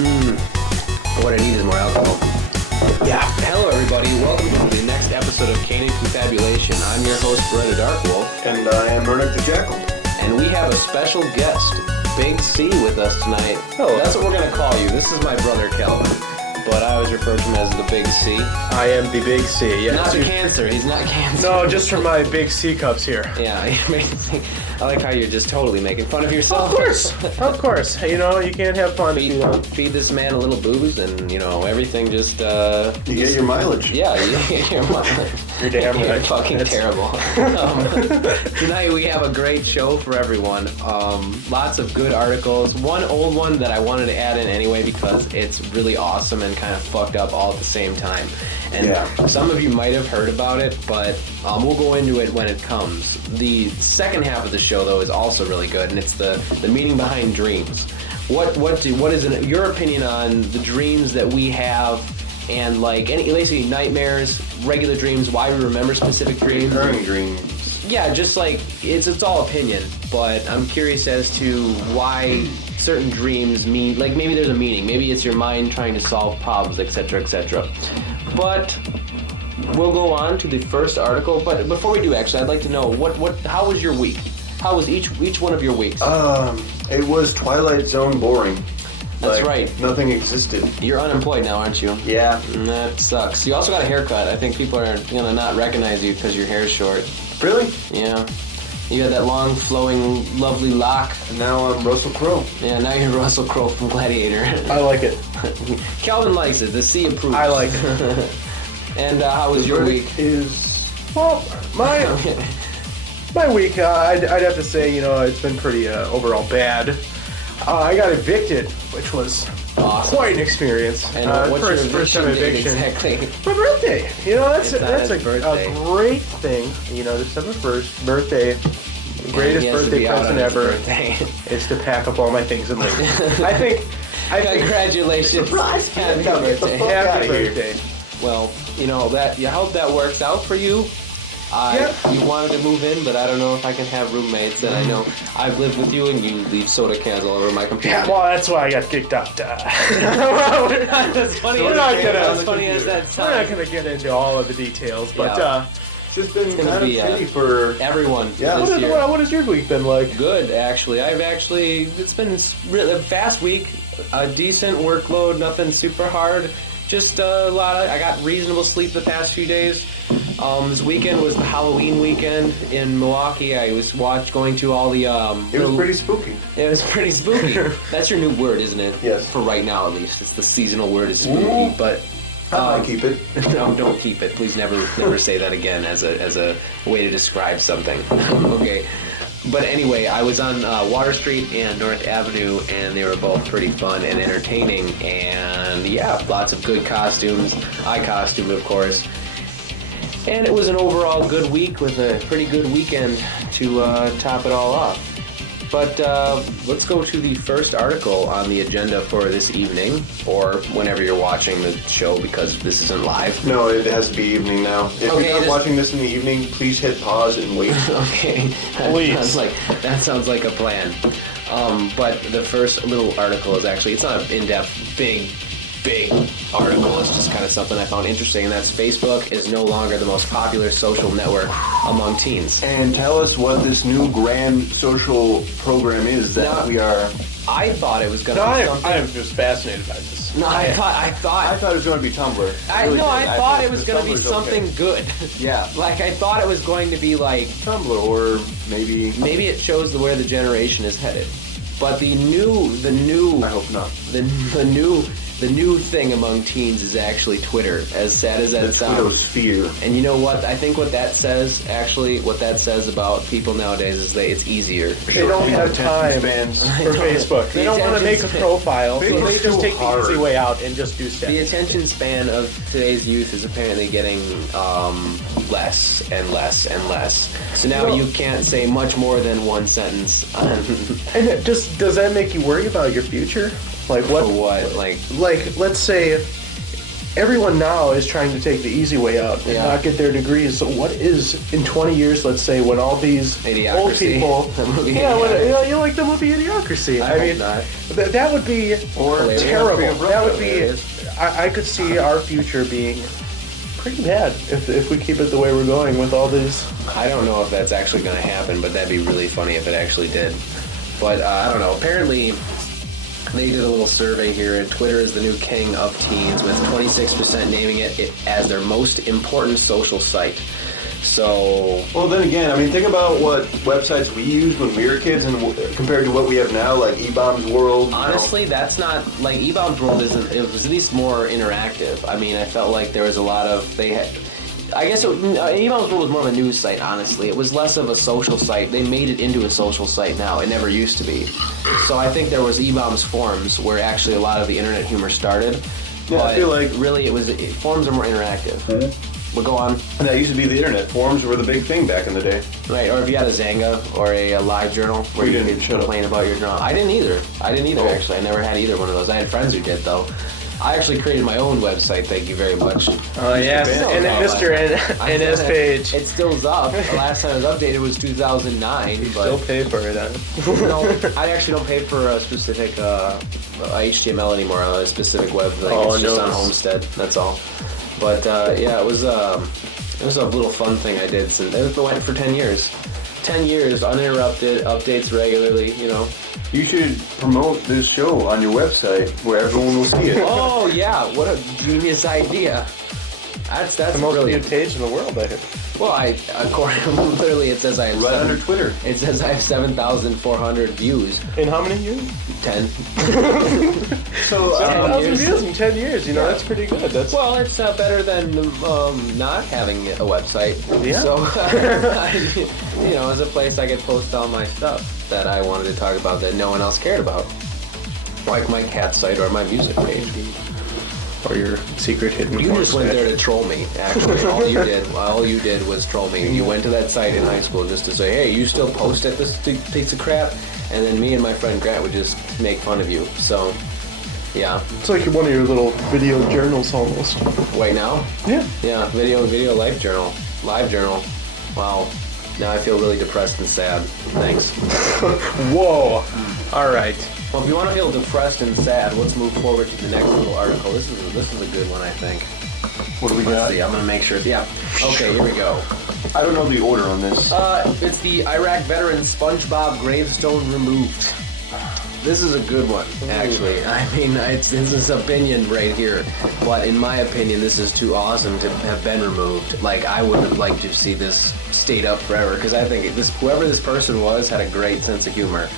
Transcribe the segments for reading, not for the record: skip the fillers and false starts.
What I need is more alcohol. Yeah. Hello, everybody. Welcome to the next episode of Canid Confabulation. I'm your host, Beretta Darkwolf. And I am Ernic the Jackal. And we have a special guest, Big C, with us tonight. Hello. That's what we're going to call you. This is my brother, Kelvin. But I always refer to him as the Big C. I am the Big C, yes. Not the cancer. He's not cancer. No, just from my big C cups here. Yeah, I like how you're just totally making fun of yourself. Of course. You know, you can't have fun if you don't. Feed this man a little booze and, everything just, You get your mileage. Yeah, you get your mileage. You're damn right. You're fucking terrible. Tonight we have a great show for everyone. Lots of good articles. One old one that I wanted to add in anyway because it's really awesome and kind of fucked up all at the same time. And some of you might have heard about it, but we'll go into it when it comes. The second half of the show, though, is also really good, and it's the meaning behind dreams. What is your opinion on the dreams that we have, and basically nightmares, regular dreams, why we remember specific dreams? Recurring dreams. Yeah, just like it's all opinion, but I'm curious as to why certain dreams mean, like maybe there's a meaning, maybe it's your mind trying to solve problems, etc., etc. But we'll go on to the first article. But before we do, actually, I'd like to know how was your week? How was each one of your weeks? It was Twilight Zone boring. That's right. Nothing existed. You're unemployed now, aren't you? Yeah. And that sucks. You also got a haircut. I think people are gonna not recognize you because your hair's short. Really? Yeah. You got that long, flowing, lovely lock. And now I'm Russell Crowe. Yeah, now you're Russell Crowe from Gladiator. I like it. Calvin likes it. The C approves. I like it. And how was your week? Well, my week, I'd have to say, it's been pretty overall bad. I got evicted, which was Awesome. quite an experience. And what's your first time eviction date eviction. exactly? My birthday. That's a birthday. great thing. December 1st, birthday. Greatest He has to birthday be out present on his ever birthday. is to pack up all my things and leave. I think Congratulations. Surprise! Happy Get the birthday. fuck happy outta here. birthday. Well, I hope that works out for you. You wanted to move in, but I don't know if I can have roommates. And I know I've lived with you, and you leave soda cans all over my computer. Yeah, well, that's why I got kicked out. That's funny. We're not as funny as that We're not time. going to get into all of the details, but It's just been gonna kind of be, shitty for... Everyone. Yeah. This year. what has your week been like? Good, actually. It's been really a fast week, a decent workload, nothing super hard. Just I got reasonable sleep the past few days. This weekend was the Halloween weekend in Milwaukee. I was going to all the... It was pretty spooky. It was pretty spooky. That's your new word, isn't it? Yes. For right now, at least. It's the seasonal word is spooky, Ooh. but... I might keep it. No, don't keep it. Please never say that again as a way to describe something. Okay. But anyway, I was on Water Street and North Avenue, and they were both pretty fun and entertaining. And yeah, lots of good costumes. I costumed, of course. And it was an overall good week with a pretty good weekend to top it all off. But let's go to the first article on the agenda for this evening, or whenever you're watching the show, because this isn't live. No, it has to be evening now. If Okay, you're not watching this in the evening, please hit pause and wait. Okay, Please. That sounds like a plan. But the first little article is actually, it's not an in-depth, big article. It's just kind of something I found interesting, and that's Facebook is no longer the most popular social network among teens. And tell us what this new grand social program is that we are... I thought it was going to be something... I am just fascinated by this. No, I thought it was going to be Tumblr. I thought it was going to be something good. Yeah. Like, I thought it was going to be like... Tumblr, or maybe... Maybe it shows where the generation is headed. But the new... I hope not. The new thing among teens is actually Twitter, as sad as that sounds. Twittersphere. And you know what? I think what that says about people nowadays is that it's easier. They don't have time for Facebook. They don't want to make a profile, so they just take the easy way out and just do stuff. The attention span of today's youth is apparently getting less and less and less. So now you can't say much more than one sentence. And does that make you worry about your future? Like what? For what? Like let's say everyone now is trying to take the easy way out and not get their degrees. So what is, in 20 years, let's say, when all these old people... you like the movie Idiocracy. I mean, that would be terrible. That would be... I could see our future being pretty bad if we keep it the way we're going with all these... I don't know if that's actually going to happen, but that'd be really funny if it actually did. But I don't know. Apparently... They did a little survey here, and Twitter is the new king of teens, with 26% naming it as their most important social site. So... Well, then again, I mean, think about what websites we used when we were kids and compared to what we have now, like E-Bombs World. Honestly, that's not... Like, E-Bombs World isn't... It was at least more interactive. I mean, I felt like there was a lot of... They had... I guess E-Bombs World was more of a news site, honestly. It was less of a social site. They made it into a social site now. It never used to be. So I think there was E-Bombs forums where actually a lot of the internet humor started. Yeah, but I feel like... really, forums are more interactive. Mm-hmm. But go on. And that used to be the internet. Forums were the big thing back in the day. Right, or if you had a Zanga or a live journal where you could complain about your journal. I didn't either, actually. I never had either one of those. I had friends who did, though. I actually created my own website, thank you very much. Oh, yes, and then Mr. NS page. It still's up. The last time it was updated was 2009. You still pay for it, huh? No, I actually don't pay for a specific HTML anymore on a specific web. It's just on Homestead, that's all. But yeah, it was a little fun thing I did. Since it went for 10 years. 10 years, uninterrupted, updates regularly, you know. You should promote this show on your website where everyone will see it. Oh, yeah. What a genius idea. That's the most brilliant. viewed page in the world, I think. Well, literally, it says I have... Right under Twitter. It says I have 7,400 views. In how many years? 10. So 7,000 views in 10 years, you know, that's pretty good. Well, it's better than not having a website. Yeah. So, you know, it's a place I could post all my stuff that I wanted to talk about that no one else cared about. Like my cat site or my music page. Or your secret hidden You just went there to troll me, actually. All you did was troll me. You went to that site in high school just to say, hey, you still post at this piece of crap? And then me and my friend Grant would just make fun of you. So, yeah. It's like one of your little video journals almost. Wait, now? Yeah. Yeah, video life journal. Live journal. Wow. Now I feel really depressed and sad. Thanks. Whoa. All right. Well, if you want to feel depressed and sad, let's move forward to the next little article. This is a good one, I think. What do we got? Let's see, I'm going to make sure. Yeah. Okay, here we go. I don't know the order on this. It's the Iraq veteran SpongeBob gravestone removed. This is a good one, actually. I mean, this is opinion right here. But in my opinion, this is too awesome to have been removed. Like, I would have liked to see this stayed up forever, because I think whoever this person was had a great sense of humor.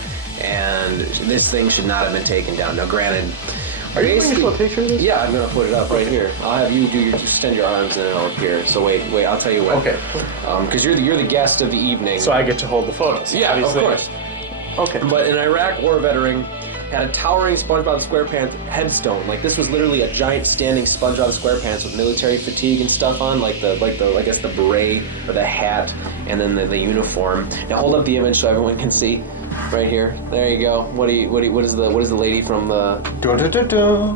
And this thing should not have been taken down. Now, granted, are you going to put a picture of this? Yeah, I'm going to put it up right here. I'll have you extend your arms and it'll appear. So wait, I'll tell you what. Okay. Because you're the guest of the evening. So I get to hold the photos. Yeah, obviously. Of course. Okay. But an Iraq war veteran had a towering SpongeBob SquarePants headstone. Like, this was literally a giant standing SpongeBob SquarePants with military fatigue and stuff on, like the I guess the beret or the hat, and then the uniform. Now hold up the image so everyone can see. Right here. There you go. What is the lady from the...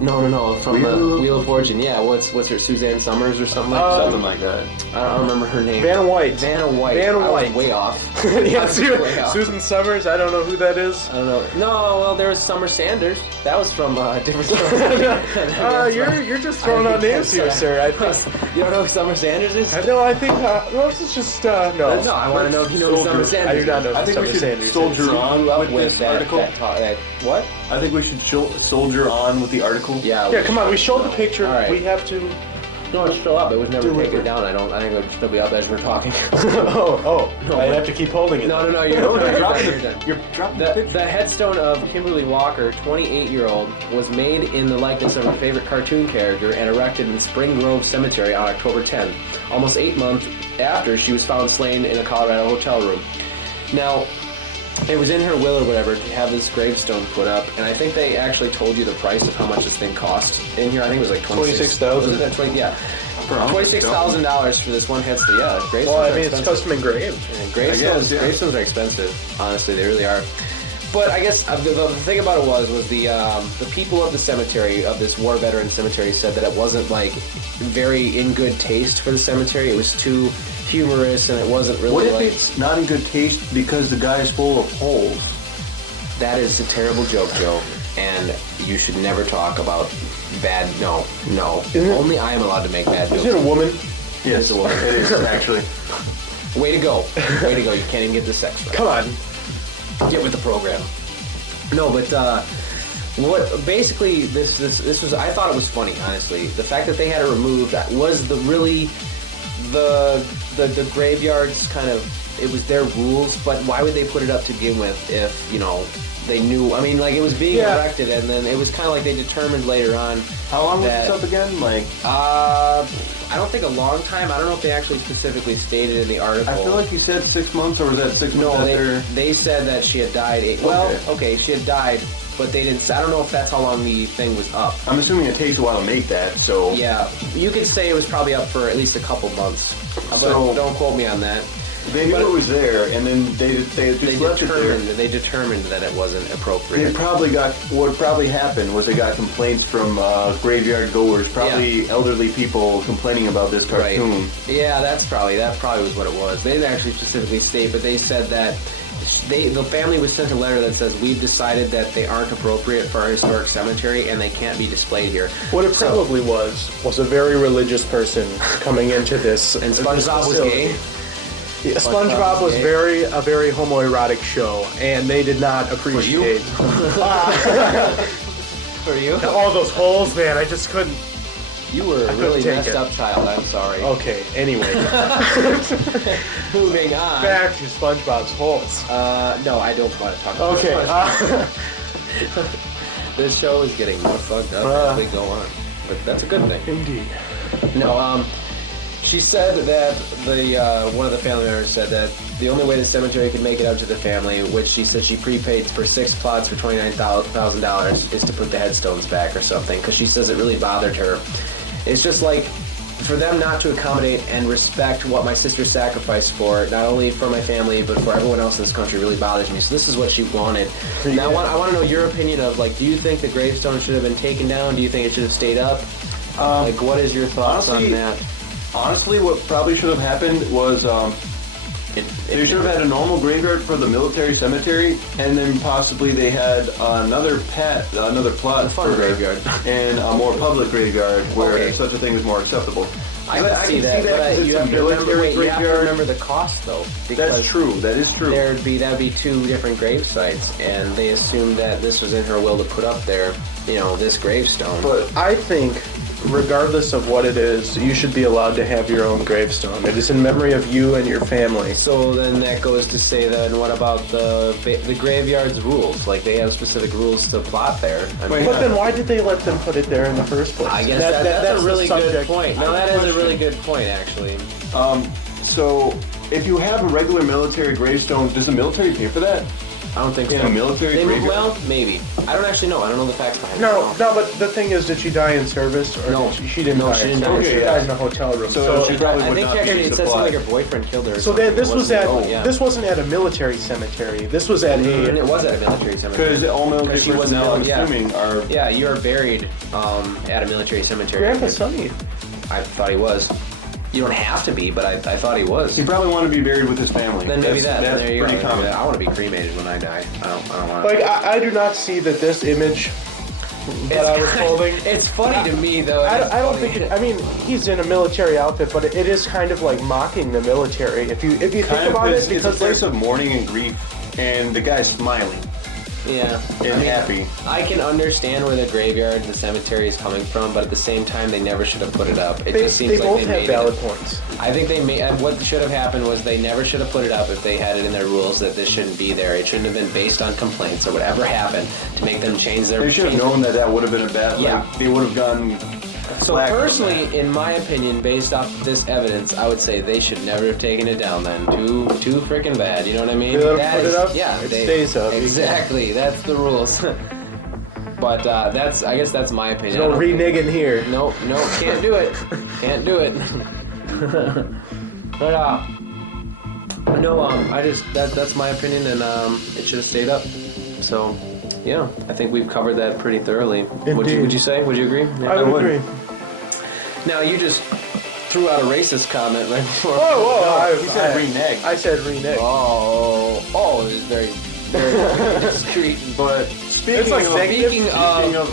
No. From the Wheel of Fortune. Yeah, what's her, Suzanne Summers or something like that? I don't remember her name. Vanna White. I was way off. Yeah, Susan Summers, I don't know who that is. I don't know. No, well, there was Summer Sanders. That was from a different story. You're just throwing out names here, sir. I think... You don't know who Summer Sanders is? No, I think... well, this is just... no. No, I want to know if you know who Summer Sanders is. I do not know who Summer Sanders is. Soldier on with this article. What? I think we should soldier on with the article. Yeah, come on. We showed the picture. Right. We have to... No, it's still up. It was never taken down. I think it would still be up as we're talking. No, I have to keep holding it. No, you're dropping the headstone of Kimberly Walker, 28-year-old, was made in the likeness of her favorite cartoon character and erected in Spring Grove Cemetery on October 10th, almost 8 months after she was found slain in a Colorado hotel room. Now, it was in her will or whatever to have this gravestone put up, and I think they actually told you the price of how much this thing cost in here. I think it was like $26,000. Yeah, $26,000 for this one headstone. Yeah, gravestones. Well, I mean, it's custom engraved. And gravestones are expensive. Honestly, they really are. But I guess the thing about it was the people of the cemetery, of this war veteran cemetery, said that it wasn't like very in good taste for the cemetery. It was too humorous, and it wasn't really. What if it's not in good taste because the guy is full of holes? That is a terrible joke, Joe, and you should never talk about bad. No. Only I am allowed to make bad jokes. Is it a woman? Yes, it's a woman. It is actually. Way to go! Way to go! You can't even get the sex right. Come on. Get with the program. No, but what basically this was. I thought it was funny, honestly. The fact that they had it removed was the graveyards kind of. It was their rules, but why would they put it up to begin with if they knew? I mean, like it was being erected, and then it was kind of like they determined later on. How long was this up again? Like I don't think a long time. I don't know if they actually specifically stated in the article. I feel like you said 6 months, or was that 6 months after? They said that she had died. She had died, but they didn't. I don't know if that's how long the thing was up. I'm assuming it takes a while to make that, so... Yeah, you could say it was probably up for at least a couple months. But don't quote me on that. They knew it was there, and then they left it there. They determined that it wasn't appropriate. What probably happened was they got complaints from graveyard goers, probably elderly people complaining about this cartoon. Right. Yeah, that probably was what it was. They didn't actually specifically state, but they said that the family was sent a letter that says, we've decided that they aren't appropriate for our historic cemetery and they can't be displayed here. What it probably was a very religious person coming into this. And SpongeBob was gay? Yeah, SpongeBob was a very homoerotic show, and they did not appreciate. For you? All those holes, man, I just couldn't. You were a really messed up child, I'm sorry. Okay, anyway. Moving on. Back to SpongeBob's holes. No, I don't want to talk about SpongeBob. This show is getting more fucked up as we go on. But that's a good thing. Indeed. No, she said that one of the family members said that the only way the cemetery could make it up to the family, which she said she prepaid for 6 plots for $29,000, is to put the headstones back or something, because she says it really bothered her. It's just like, for them not to accommodate and respect what my sister sacrificed for, not only for my family, but for everyone else in this country, really bothers me. So this is what she wanted. Now, I want to know your opinion of, like, do you think the gravestone should have been taken down? Do you think it should have stayed up? What is your thoughts on that? Honestly, what probably should have happened was they should have had a normal graveyard for the military cemetery, and then possibly they had another plot for graveyard, and a more public graveyard where such a thing is more acceptable. I can see that, but you have to remember the cost, though. That's true. That is true. That'd be 2 different grave sites, and they assumed that this was in her will to put up there, this gravestone. But I think, regardless of what it is, you should be allowed to have your own gravestone. It is in memory of you and your family. So then that goes to say, then what about the graveyard's rules? Like, they have specific rules to plot there. But then why did they let them put it there in the first place? I guess that's a really good point. No, that is a really good point, actually. So if you have a regular military gravestone, does the military pay for that? I don't think so. A military graveyard? Well, maybe. I don't actually know. I don't know the facts behind it. No, but the thing is, did she die in service? Or no, she didn't die. She didn't die. She died in a hotel room. So she probably would not be actually it said something like her boyfriend killed her. So this wasn't at a military cemetery. This was at it was at a military cemetery. Because all military personnel, I'm assuming, are... Yeah, you are buried at a military cemetery. Grandpa Sonny. I thought he was. You don't have to be, but I thought he was. He probably wanted to be buried with his family. Then maybe that's there you pretty go. common. I want to be cremated when I die. I don't want to. Like, I do not see that this image that I was holding. It's funny to me, though. I don't think it, I mean, he's in a military outfit, but it is kind of like mocking the military if you think about it. Because it's a place of mourning and grief, and the guy's smiling. Yeah. And happy. I can understand where the graveyard, the cemetery is coming from, but at the same time, they never should have put it up. It just seems like they made valid points. I think what should have happened was they never should have put it up if they had it in their rules that this shouldn't be there. It shouldn't have been based on complaints or whatever happened to make them change their... They should have known that would have been a bad... Yeah. Like, they would have gone... So personally, in my opinion, based off this evidence, I would say they should never have taken it down then. Too freaking bad, you know what I mean? They let them put it up? Yeah. It stays up. Exactly, that's the rules. But I guess that's my opinion. No reneging here. Nope, can't do it. Can't do it. But that's my opinion, and it should have stayed up. So, yeah, I think we've covered that pretty thoroughly. Indeed. Would you say? Would you agree? Yeah, I would agree. Now, you just threw out a racist comment right before. Whoa! He said renege. I said renege. Oh, it is very, very discreet. But speaking of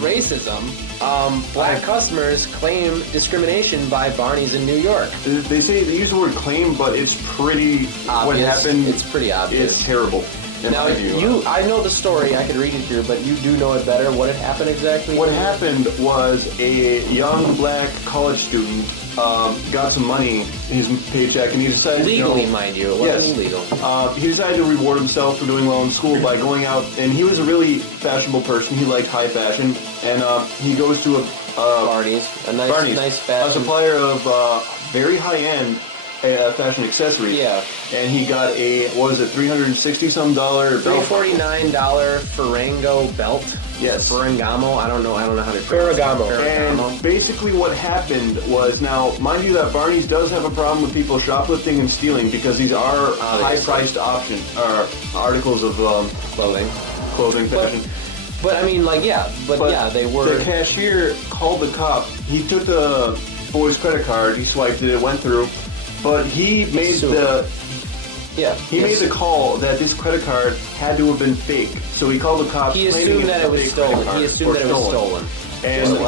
racism, black customers claim discrimination by Barneys in New York. They use the word claim, but it's pretty obvious. What happened? It's pretty obvious. It's terrible. Now, I know the story. I could read it here, but you do know it better. What had happened exactly? What happened was a young black college student got some money, his paycheck, and he decided legally, mind you, it wasn't illegal. He decided to reward himself for doing well in school by going out, and he was a really fashionable person. He liked high fashion, and he goes to Barneys, nice fashion, a supplier of very high-end fashion accessories. Yeah. And he got a, what was it, $360-some belt? $349 Ferragamo belt. Yes. Ferragamo. I don't know how to pronounce it. Ferragamo. And basically what happened was, now, mind you that Barneys does have a problem with people shoplifting and stealing because these are high-priced articles of clothing fashion. But I mean, they were. The cashier called the cop. He took the boy's credit card. He swiped it. It went through. But he made made the call that this credit card had to have been fake. So he called the cops. He assumed that it was stolen. And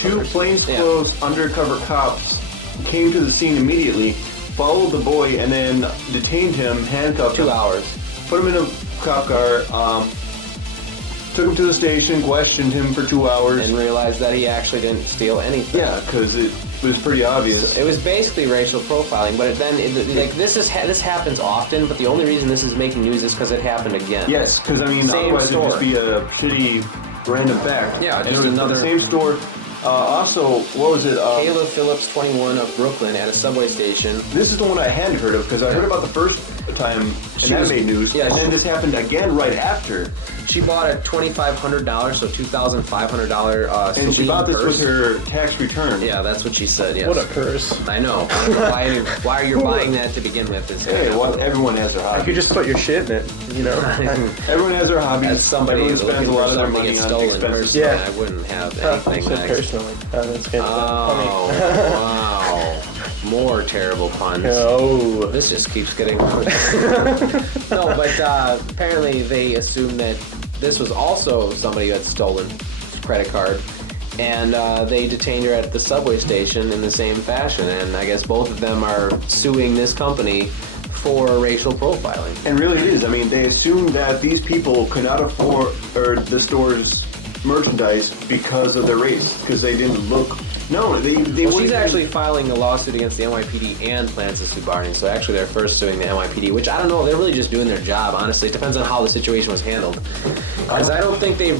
two plainclothes undercover cops came to the scene immediately, followed the boy, and then detained him, handcuffed him. 2 hours. Put him in a cop car. Took him to the station, questioned him for 2 hours. And realized that he actually didn't steal anything. Yeah, because it was pretty obvious. So it was basically racial profiling, but this happens often, but the only reason this is making news is because it happened again. Yes, because otherwise it'd just be a shitty random fact. Yeah, just another. The same store. Also, what was it? Kayla Phillips, 21, of Brooklyn, at a subway station. This is the one I hadn't heard of, because I heard about the first time and that made news, and then this happened again right after. She bought a $2,500, so $2,500 and she bought this with her tax return. Yeah, that's what she said, yes. What a curse. I know. I don't know why are you buying that to begin with? Hey, everyone has their hobby. You could just put your shit in it, you know? Everyone has their hobbies. As somebody everyone spends a lot of their money on stolen expenses. Yeah. I wouldn't have anything next. Personally. That's kind of funny. Wow. More terrible puns. Oh. This just keeps getting worse. No, but apparently they assumed that this was also somebody who had stolen credit card, and they detained her at the subway station in the same fashion, and I guess both of them are suing this company for racial profiling. And really it is. I mean, they assumed that these people could not afford the store's merchandise because of their race, because they didn't look... No, they she's actually filing a lawsuit against the NYPD and plans to sue Barney. So actually they're first suing the NYPD, which I don't know, they're really just doing their job, honestly. It depends on how the situation was handled. Because I don't think the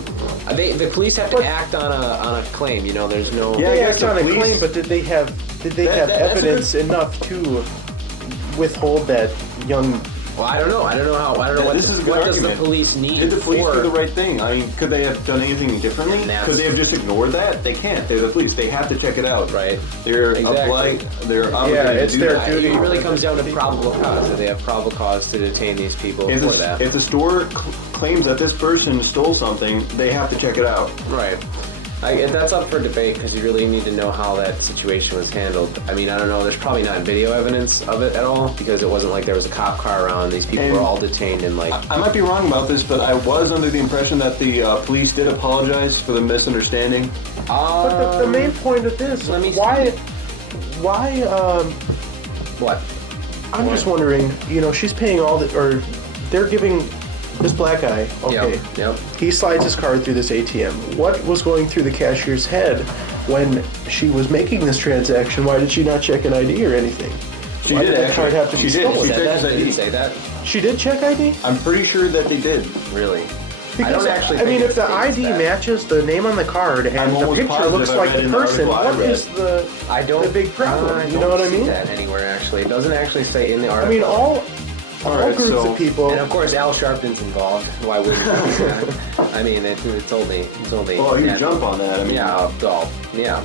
police have to act on a claim, you know, there's no... Yeah, I guess on a claim, but did they have evidence enough to withhold that young... Well, I don't know what does the police need. Did the police do the right thing? I mean, could they have done anything differently? Could they have just ignored that? They can't. They're the police. They have to check it out. Right. They're obligated it's to do their that. duty. It really comes down to probable cause. They have probable cause to detain these people for that. If the store claims that this person stole something, they have to check it out. Right. That's up for debate because you really need to know how that situation was handled. I mean, I don't know. There's probably not video evidence of it at all because it wasn't like there was a cop car around. These people were all detained in like... I might be wrong about this, but I was under the impression that the police did apologize for the misunderstanding. But the main point of this, why, What? I'm just wondering, you know, she's paying or they're giving... This black guy, okay. Yep. He slides his card through this ATM. What was going through the cashier's head when she was making this transaction? Why did she not check an ID or anything? Why did that card have to be stolen? She checked his ID. Did he say that? She did check ID? I'm pretty sure that they did. Really? Because, I mean, if the ID matches the name on the card and the picture looks like the person, what is the big problem? You know what I mean? That anywhere actually, it doesn't actually say in the article. I mean, all groups of people, and of course Al Sharpton's involved. Why wouldn't he? I mean, it's only. Well, you jump on that. I mean, yeah.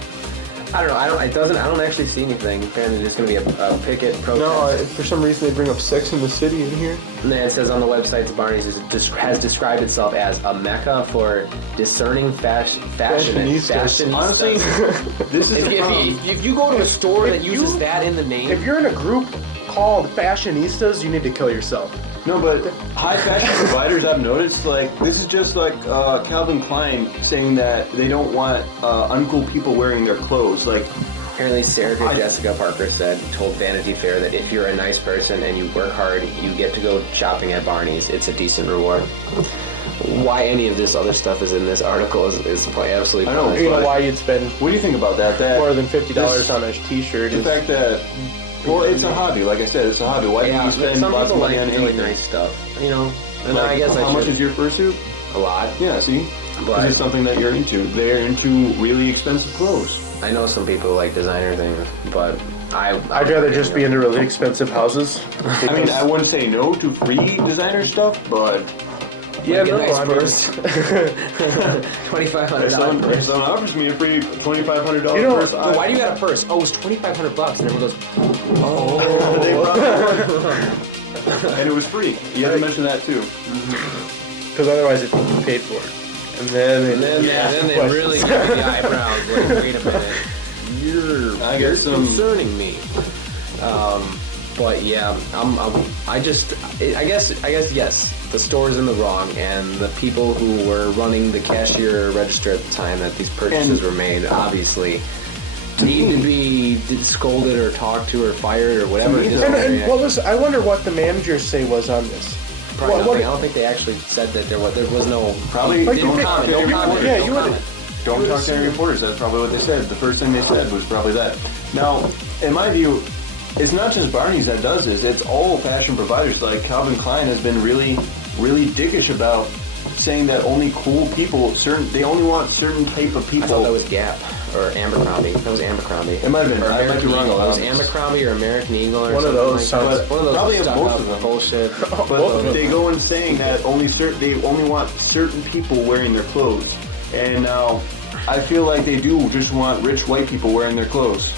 I don't know. I don't actually see anything. Apparently, there's going to be a picket protest. No, for some reason they bring up sex in the city in here. And then it says on the website, Barneys has described itself as a mecca for discerning fashionistas. Honestly, this is if you go to a store that uses that in the name, if you're in a group called fashionistas, you need to kill yourself. No, but high fashion providers, I've noticed, like, this is just like Calvin Klein saying that they don't want uncool people wearing their clothes. Like, apparently Jessica Parker told Vanity Fair that if you're a nice person and you work hard, you get to go shopping at Barney's. It's a decent reward. Why any of this other stuff is in this article is absolutely. I don't know why you'd spend. What do you think about that? More than $50 on a T-shirt. The fact that. Well, it's a hobby. Like I said, it's a hobby. Why do you spend lots of money on really nice stuff? You know, and like, I guess how much is your fursuit? A lot. Yeah. See, but it's something that you're into. They're into really expensive clothes. I know some people like designer things, but I'd rather just be into really expensive houses. I mean, I wouldn't say no to free designer stuff, but. Yeah, no, nice purse. $2,500. If someone offers me a free $2,500 purse, why do you got a purse? Oh, it's $2,500, and everyone goes, and it was free. You had to mention that too. Because otherwise it'd be paid for. And then they really get the eyebrows. Like, wait a minute, you're concerning me. But yeah, I guess yes, the store's in the wrong, and the people who were running the cashier register at the time that these purchases were made obviously need to be scolded or talked to or fired or whatever. And I wonder what the manager's say was on this. Probably nothing. I don't think they actually said that there was no. Probably don't comment. Yeah, you would. Don't talk to any reporters. That's probably what they said. The first thing they said was probably that. Now, in my view, it's not just Barney's that does this. It's all fashion providers. Like Calvin Klein has been really, really dickish about saying that only cool people, they only want certain type of people. I thought that was Gap or Abercrombie. That was Abercrombie. It might have been. I might be wrong. It was Abercrombie or American Eagle or one something of those. Like that. One of those. Probably stuck both up of them. Bullshit. But they go in saying that they only want certain people wearing their clothes, and now I feel like they do just want rich white people wearing their clothes.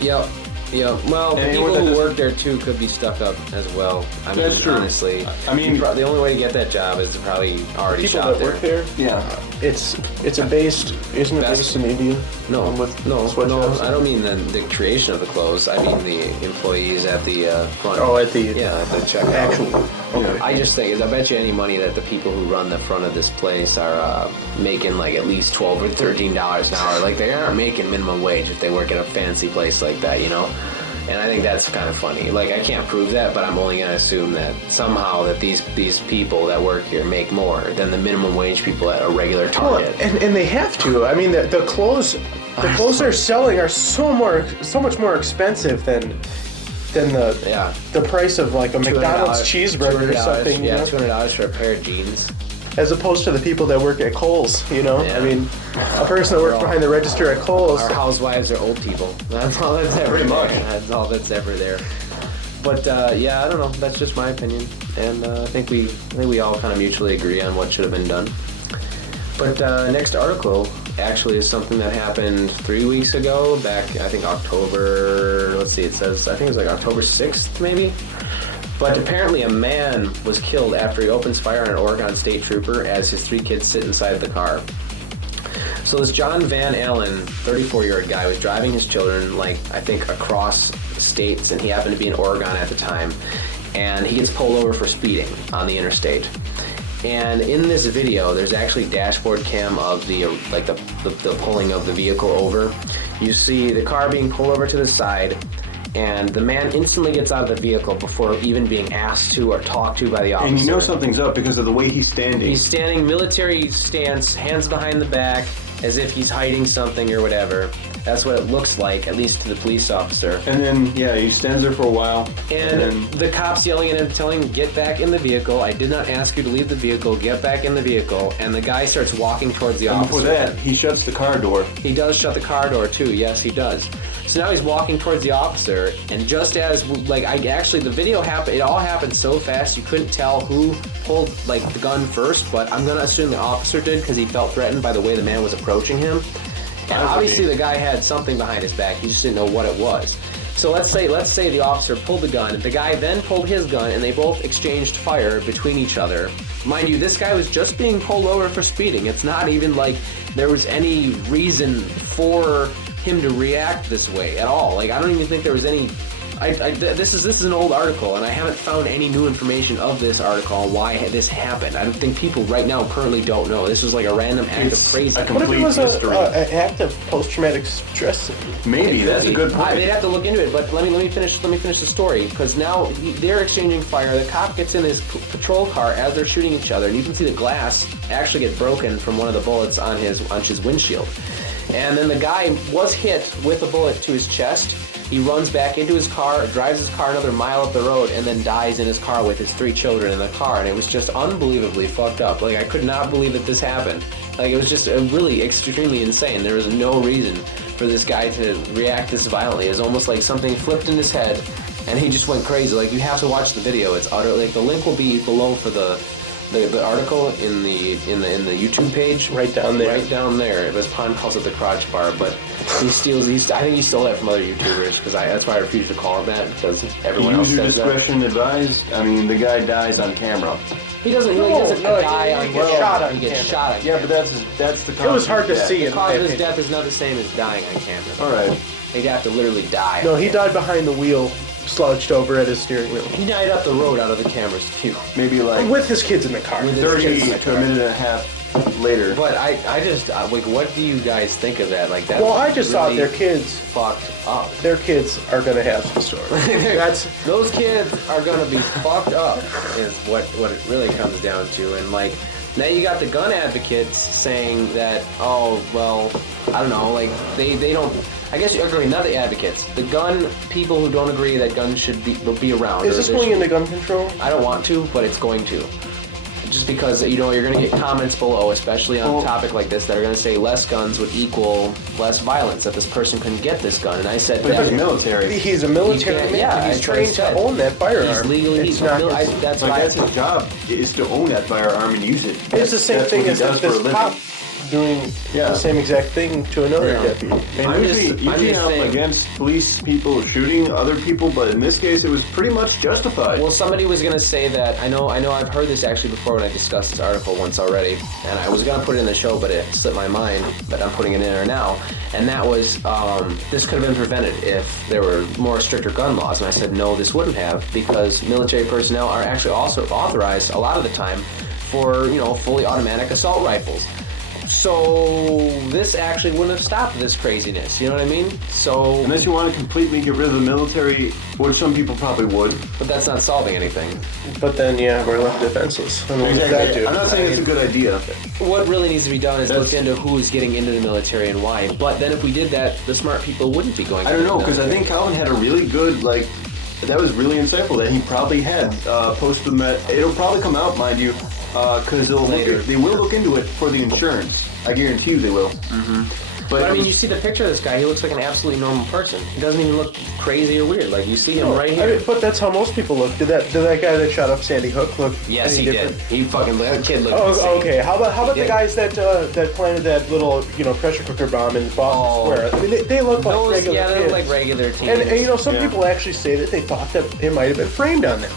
Yep. Yeah, well, people who work there too could be stuck up as well. I mean, that's true. Honestly, I mean, the only way to get that job is to probably already people shop that work there. Yeah, isn't it based in India? No, I don't mean the creation of the clothes. I mean the employees at the front. Oh, at the checkout. Actually, okay. I just think I bet you any money that the people who run the front of this place are making like at least $12 or $13 an hour. Like they aren't making minimum wage if they work at a fancy place like that, you know. And I think that's kind of funny. Like, I can't prove that, but I'm only going to assume that somehow that these people that work here make more than the minimum wage people at a regular Target. Well, and they have to. I mean, the clothes they're selling are so much more expensive than the price of like a McDonald's cheeseburger or something. Yeah, $200 for a pair of jeans. As opposed to the people that work at Kohl's, you know? Yeah. I mean, a person that works behind the register at Kohl's. Our housewives are old people. That's all that's ever there. That's all that's ever there. But yeah, I don't know. That's just my opinion, and I think we all kind of mutually agree on what should have been done. But next article actually is something that happened 3 weeks ago, back I think October. Let's see, it says I think it was like October 6th maybe. But apparently a man was killed after he opens fire on an Oregon State Trooper as his 3 kids sit inside the car. So this John Van Allen, 34-year-old guy, was driving his children, like, I think across states, and he happened to be in Oregon at the time. And he gets pulled over for speeding on the interstate. And in this video, there's actually dashboard cam of the pulling of the vehicle over. You see the car being pulled over to the side, and the man instantly gets out of the vehicle before even being asked to or talked to by the officer. And you know something's up because of the way he's standing. He's standing military stance, hands behind the back, as if he's hiding something or whatever. That's what it looks like, at least to the police officer. And then, yeah, he stands there for a while. And the cop's yelling at him, telling him, get back in the vehicle. I did not ask you to leave the vehicle. Get back in the vehicle. And the guy starts walking towar's the officer. Before that, he shuts the car door. He does shut the car door, too. Yes, he does. So now he's walking towards the officer, and just as, like, the video happened, it all happened so fast you couldn't tell who pulled, like, the gun first, but I'm going to assume the officer did because he felt threatened by the way the man was approaching him. And obviously the guy had something behind his back. He just didn't know what it was. So let's say the officer pulled the gun. The guy then pulled his gun, and they both exchanged fire between each other. Mind you, this guy was just being pulled over for speeding. It's not even like there was any reason for him to react this way at all. Like, I don't even think there was any... This is an old article, and I haven't found any new information of this article on why this happened. I don't think people right now currently don't know. This was like a random act of craziness. What if it was an act of post-traumatic stress? Maybe that's a good point. They'd have to look into it, but let me finish the story, because now they're exchanging fire. The cop gets in his patrol car as they're shooting each other, and you can see the glass actually get broken from one of the bullets on his windshield. And then the guy was hit with a bullet to his chest. He runs back into his car, drives his car another mile up the road, and then dies in his car with his 3 children in the car. And it was just unbelievably fucked up. Like, I could not believe that this happened. Like, it was just really extremely insane. There was no reason for this guy to react this violently. It was almost like something flipped in his head, and he just went crazy. Like, you have to watch the video. It's utterly... Like, the link will be below for the article in the YouTube page. Right down there. Right down there. This pun calls it the crotch bar, but I think he stole that from other YouTubers, because that's why I refuse to call him that, because everyone else says that. User discretion advised. I mean, the guy dies on camera. He doesn't die on camera. He gets shot on camera. Yeah, but that's the cause. It was hard to see. The cause of his death is not the same as dying on camera. All right. He'd have to literally die. No, he died behind the wheel, slouched over at his steering wheel. He died up the road out of the camera's view. Maybe like... With his kids in the car. 30 to a minute and a half later. But I just, like, what do you guys think of that? Like, that. Well, I just thought their kids... fucked up. Their kids are going to have some stories. Those kids are going to be fucked up, is what it really comes down to. And, like, now you got the gun advocates saying that, oh, well, I don't know, like, they don't... I guess you agree, not the advocates. The gun people who don't agree that guns should be around. Is this going into gun control? I don't want to, but it's going to. Just because, you know, you're going to get comments below, especially on a topic like this, that are going to say less guns would equal less violence, that this person couldn't get this gun. And I said... But he's military. He's a military man. Yeah, he's trained to own that firearm. He's legally... That's his job, is to own that firearm and use it. It's the same thing as this cop doing the same exact thing to another deputy. And usually I'm against police people shooting other people, but in this case it was pretty much justified. Well, somebody was going to say that, I know I've heard this actually before when I discussed this article once already, and I was going to put it in the show, but it slipped my mind, but I'm putting it in there now, and that was, this could have been prevented if there were more stricter gun laws, and I said, no, this wouldn't have, because military personnel are actually also authorized a lot of the time for, you know, fully automatic assault rifles. So this actually wouldn't have stopped this craziness, you know what I mean? So unless you want to completely get rid of the military, which some people probably would. But that's not solving anything. But then, yeah, we're left defenseless. I'm not saying it's a good idea. What really needs to be done is look into who's getting into the military and why. But then if we did that, the smart people wouldn't be going. I don't know, because I think Calvin had a really good, like, that was really insightful that he probably had posted them at. It'll probably come out, mind you. Because they will look into it for the insurance. I guarantee you they will. Mm-hmm. But I mean, you see the picture of this guy. He looks like an absolutely normal person. He doesn't even look crazy or weird. Like, you see him right here. I mean, but that's how most people look. Did that guy that shot up Sandy Hook look? Yes, any he different? did. He fucking that kid looked. Oh, okay. How about the guys that planted that little pressure cooker bomb in Boston Square? I mean, they look like regular kids. They look like regular teens. And some people actually say that they thought that it might have been framed on them.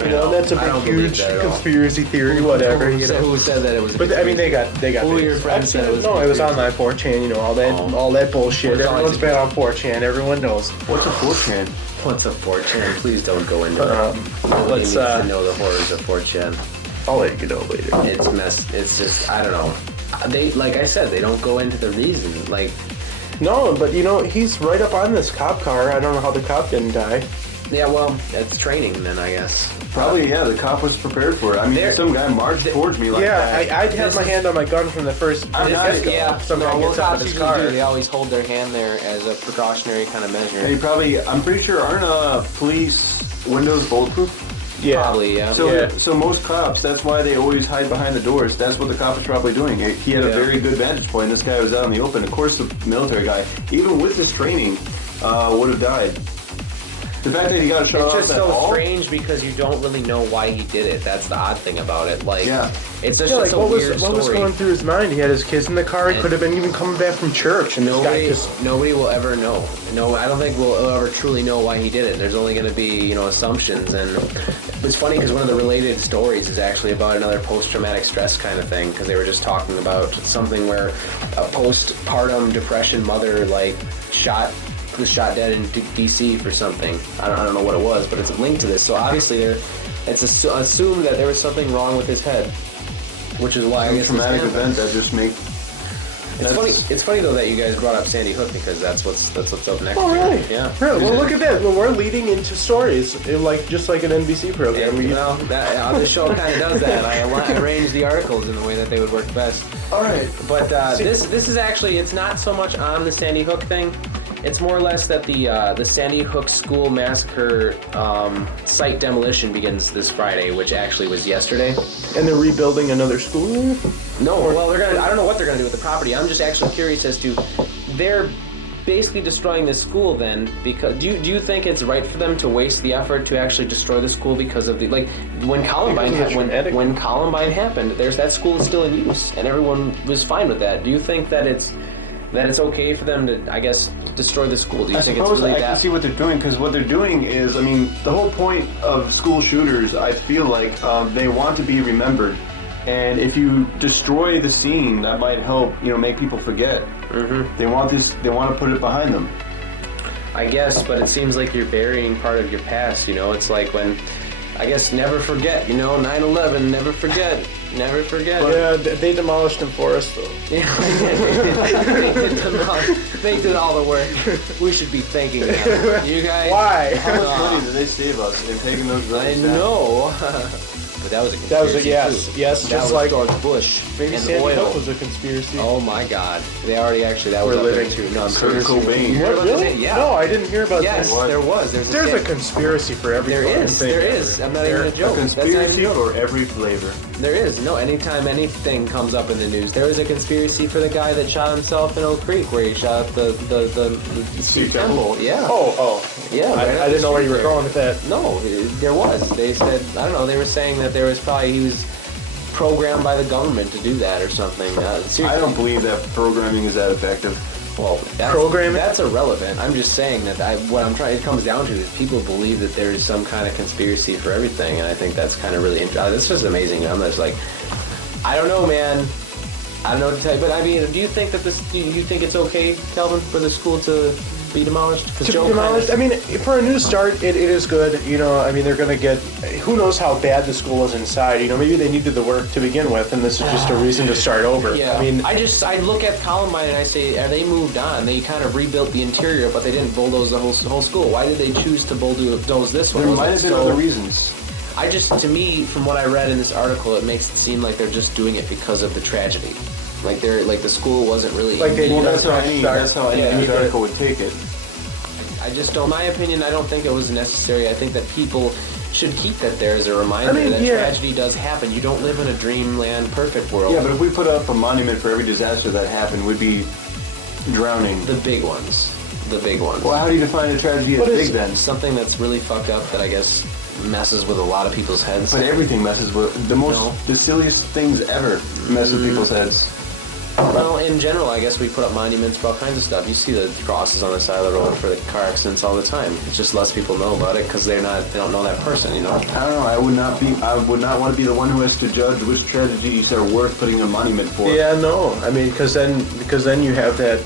That's a big, huge conspiracy theory, whatever. Who said that it was? But I mean, they got. Who your friends said it was? No, it was online 4chan. All that bullshit. Everyone's been on 4chan. Everyone knows. What's a 4chan? What's a 4chan? Please don't go into it. Let's to know the horrors of 4chan. I'll let you know later. It's just, I don't know. They, like I said, they don't go into the reason. Like, no, but he's right up on this cop car. I don't know how the cop didn't die. Yeah, well, that's training then, I guess. Probably, yeah, the cop was prepared for it. I mean, some guy marched towards me like that. Yeah, I'd have my hand on my gun from the first... Some guy gets out of his car. They always hold their hand there as a precautionary kind of measure. And I'm pretty sure, aren't police windows bulletproof? Yeah. Probably, yeah. So most cops, that's why they always hide behind the doors. That's what the cop was probably doing. He had a very good vantage point. This guy was out in the open. Of course, the military guy, even with his training, would have died. The fact that he got shut off it's just so strange because you don't really know why he did it. That's the odd thing about it. Like, it's just, like, a weird story. What was going through his mind? He had his kids in the car. He could have been even coming back from church, and nobody will ever know. No, I don't think we'll ever truly know why he did it. There's only going to be, assumptions. And it's funny because one of the related stories is actually about another post-traumatic stress kind of thing, because they were just talking about something where a postpartum depression mother was shot dead in D.C. for something. I don't know what it was, but it's linked to this. So obviously it's assumed that there was something wrong with his head, which is why I guess traumatic event that just make. It's funny though that you guys brought up Sandy Hook because that's what's up next. Oh really? Yeah. Really? Well, look at that. Well, we're leading into stories, just like an NBC program. The show kind of does that. I arrange the articles in the way that they would work best. All right. But this is actually, it's not so much on the Sandy Hook thing. It's more or less that the Sandy Hook school massacre site demolition begins this Friday, which actually was yesterday. And they're rebuilding another school? No, well, I don't know what they're gonna do with the property. I'm just actually curious as to, they're basically destroying this school then, because do you think it's right for them to waste the effort to actually destroy the school because of when Columbine happened, that school is still in use and everyone was fine with that. Do you think that it's okay for them to, I guess, destroy the school? Do you think it's really I can see what they're doing, because what they're doing is, the whole point of school shooters, I feel like, they want to be remembered. And if you destroy the scene, that might help, make people forget. Mm-hmm. They want to put it behind them. I guess, but it seems like you're burying part of your past, It's like when, I guess, never forget, 9/11, never forget. Never forget. Yeah, they demolished him for us, though. Yeah, they did all the work. We should be thanking them. You guys. Why? How much money did they save us in taking those buildings down? I know. But that was a conspiracy. Yes, that was like George Bush. Maybe and Sandy oil. Hook was a conspiracy. Oh my God! They already that was living too. No, Kurt Cobain. Really? Yeah. No, I didn't hear about that. Yes, there was. There's a conspiracy for every. There is. I'm not even a joke. A conspiracy for every flavor. There is. No, anytime anything comes up in the news, there is a conspiracy for the guy that shot himself in Oak Creek, where he shot the Steve Temple. Yeah. Oh. Yeah. I didn't know where you were going with that. No, there was. They said, I don't know. They were saying that he was programmed by the government to do that or something. I don't believe that programming is that effective. Well, programming? That's irrelevant. I'm just saying that it comes down to is people believe that there is some kind of conspiracy for everything, and I think that's kind of really interesting. That's just amazing. I'm just like, I don't know, man. I don't know what to tell you, but do you think that do you think it's okay, Calvin, for the school to be demolished? To be demolished? For a new start, it is good. They're going to get... Who knows how bad the school is inside. Maybe they needed the work to begin with, and this is just a reason to start over. Yeah. I look at Columbine and I say, are they moved on? They kind of rebuilt the interior, but they didn't bulldoze the whole school. Why did they choose to bulldoze this one? There might have been other reasons. To me, from what I read in this article, it makes it seem like they're just doing it because of the tragedy. Like the school wasn't really... That's how any news article would take it. I just don't... In my opinion, I don't think it was necessary. I think that people should keep that there as a reminder that tragedy does happen. You don't live in a dreamland perfect world. Yeah, but if we put up a monument for every disaster that happened, we'd be drowning. The big ones. Well, how do you define a tragedy as big then? Something that's really fucked up that I guess messes with a lot of people's heads. But everything messes with... The silliest things ever mess with people's heads. Well, in general, I guess we put up monuments for all kinds of stuff. You see the crosses on the side of the road for the car accidents all the time. It's just less people know about it because they don't know that person, I don't know. I would not want to be the one who has to judge which tragedies are worth putting a monument for. Yeah, no. Because then you have that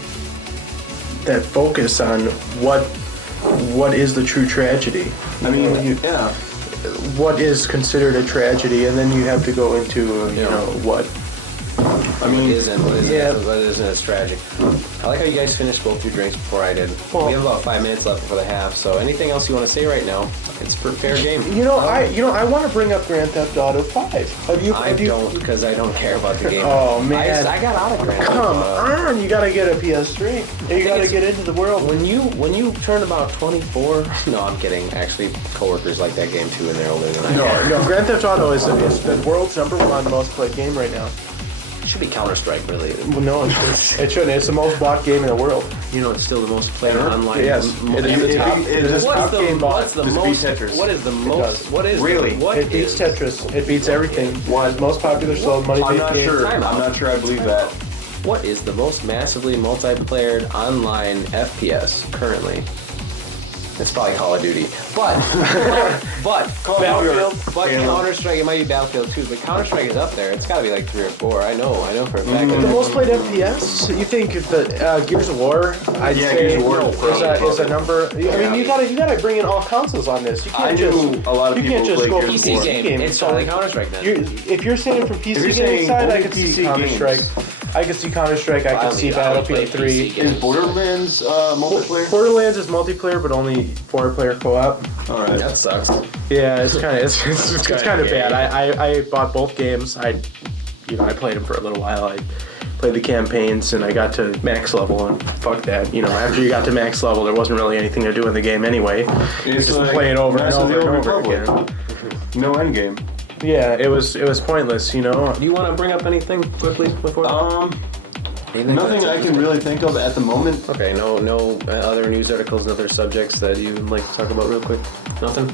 focus on what is the true tragedy. What is considered a tragedy, and then you have to go into what. What isn't as tragic. I like how you guys finished both your drinks before I did. We have about 5 minutes left before the half, so anything else you want to say right now? It's fair game. I want to bring up Grand Theft Auto 5. I don't, because I don't care about the game. Oh man, I got out of Grand Theft Come on, you gotta get a PS3. You gotta get into the world. When you turn about 24, no, I'm kidding. Actually, coworkers like that game too, and they're older than I am. No, Grand Theft Auto is the world's #1 most played game right now. should be Counter-Strike, really. Well, no, it shouldn't. It's the most bought game in the world. You know, it's still the most played online. Yes. What is the most? What is really? It beats Tetris. It beats everything. It's most popular sold money game. I'm not sure I believe that. What is the most massively multiplayered online FPS currently? It's probably Call of Duty, but Battlefield. But Counter-Strike, it might be Battlefield 2, but Counter-Strike is up there. It's got to be like 3 or 4. I know for a fact. The most played FPS? You think the Gears of War? I'd say is a number. I mean, you gotta bring in all consoles on this. You can't a lot of people just go PC game. It's totally Counter-Strike then. If you're saying from PC gaming side, I could see Counter-Strike. I could see Counter-Strike. I could see Battlefield 3. Is Borderlands multiplayer? Borderlands is multiplayer, but only 4-player co-op. All right, that sucks. Yeah, it's kind of bad. I bought both games. I played them for a little while. I played the campaigns and I got to max level and fuck that. After you got to max level, there wasn't really anything to do in the game anyway. It's just like play it over and over and over again. No end game. Yeah, it was pointless. Do you want to bring up anything quickly before? Nothing I can really think of at the moment. Okay, no other news articles, no other subjects that you'd like to talk about real quick? Nothing?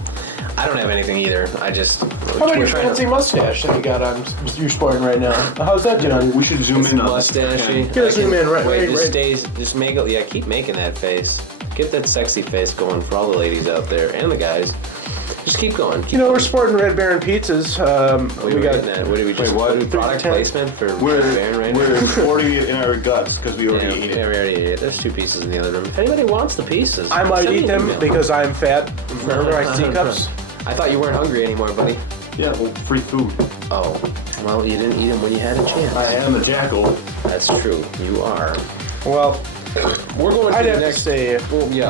I don't have anything either. I just... How about your fancy mustache that you got on? You're sporting right now. How's that doing? We should zoom in on mustachey. Get zoom in right. Just make it. Yeah, keep making that face. Get that sexy face going for all the ladies out there and the guys. Just keep going. We're sporting Red Baron pizzas. We got that. What did we just? What product placement for Red Baron right now? We're sporting it in our guts because we already ate it. Yeah, we already ate it. There's 2 pieces in the other room. If anybody wants the pieces, I might eat them because I'm fat. Remember my C-cups? I thought you weren't hungry anymore, buddy. Yeah, well, free food. Oh, well, you didn't eat them when you had a chance. I am a jackal. That's true. You are. Well, we're going to I'd the have next... to say,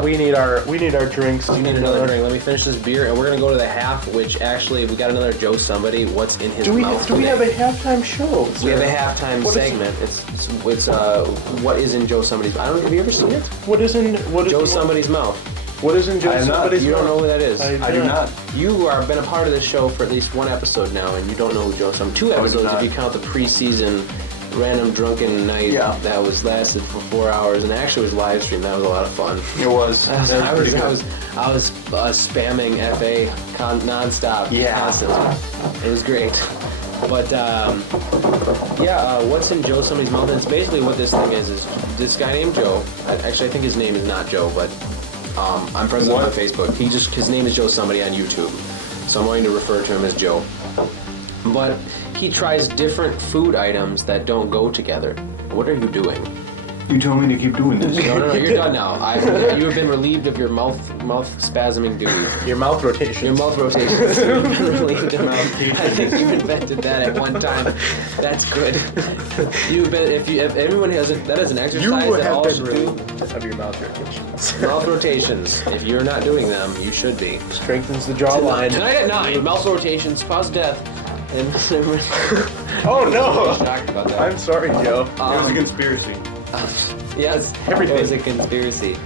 we need our drinks. You need another drink. Let me finish this beer, and we're going to go to the half, which actually, we got another Joe Somebody. What's in his mouth Do we have a halftime show? We have a halftime segment. It's what is in Joe Somebody's... have you ever seen it? What is Joe Somebody's mouth. What is in Joe Somebody's mouth? You don't know who that is. I do not. You have been a part of this show for at least 1 episode now, and you don't know who Joe Somebody... 2 episodes if you count the preseason... random drunken night that lasted for 4 hours and actually was live streamed. That was a lot of fun. It was. I was spamming FA nonstop. Yeah, constantly. It was great. But what's in Joe Somebody's mouth? And it's basically what this thing is this guy named Joe. Actually, I think his name is not Joe, but I'm present on Facebook. His name is Joe Somebody on YouTube, so I'm going to refer to him as Joe. But he tries different food items that don't go together. What are you doing? You told me to keep doing this. No, you're done now. You have been relieved of your mouth spasming duty. Your mouth rotation. Your mouth rotation. You've been relieved of mouth. I think you invented that at one time. That's good. You've been. If everyone has that as an exercise that all should do. Of your mouth rotations. Mouth rotations. If you're not doing them, you should be. Strengthens the jawline. Tonight at 9, mouth rotations cause death. Oh no! About that. I'm sorry, Joe. It was a conspiracy. Yes, everything was a conspiracy.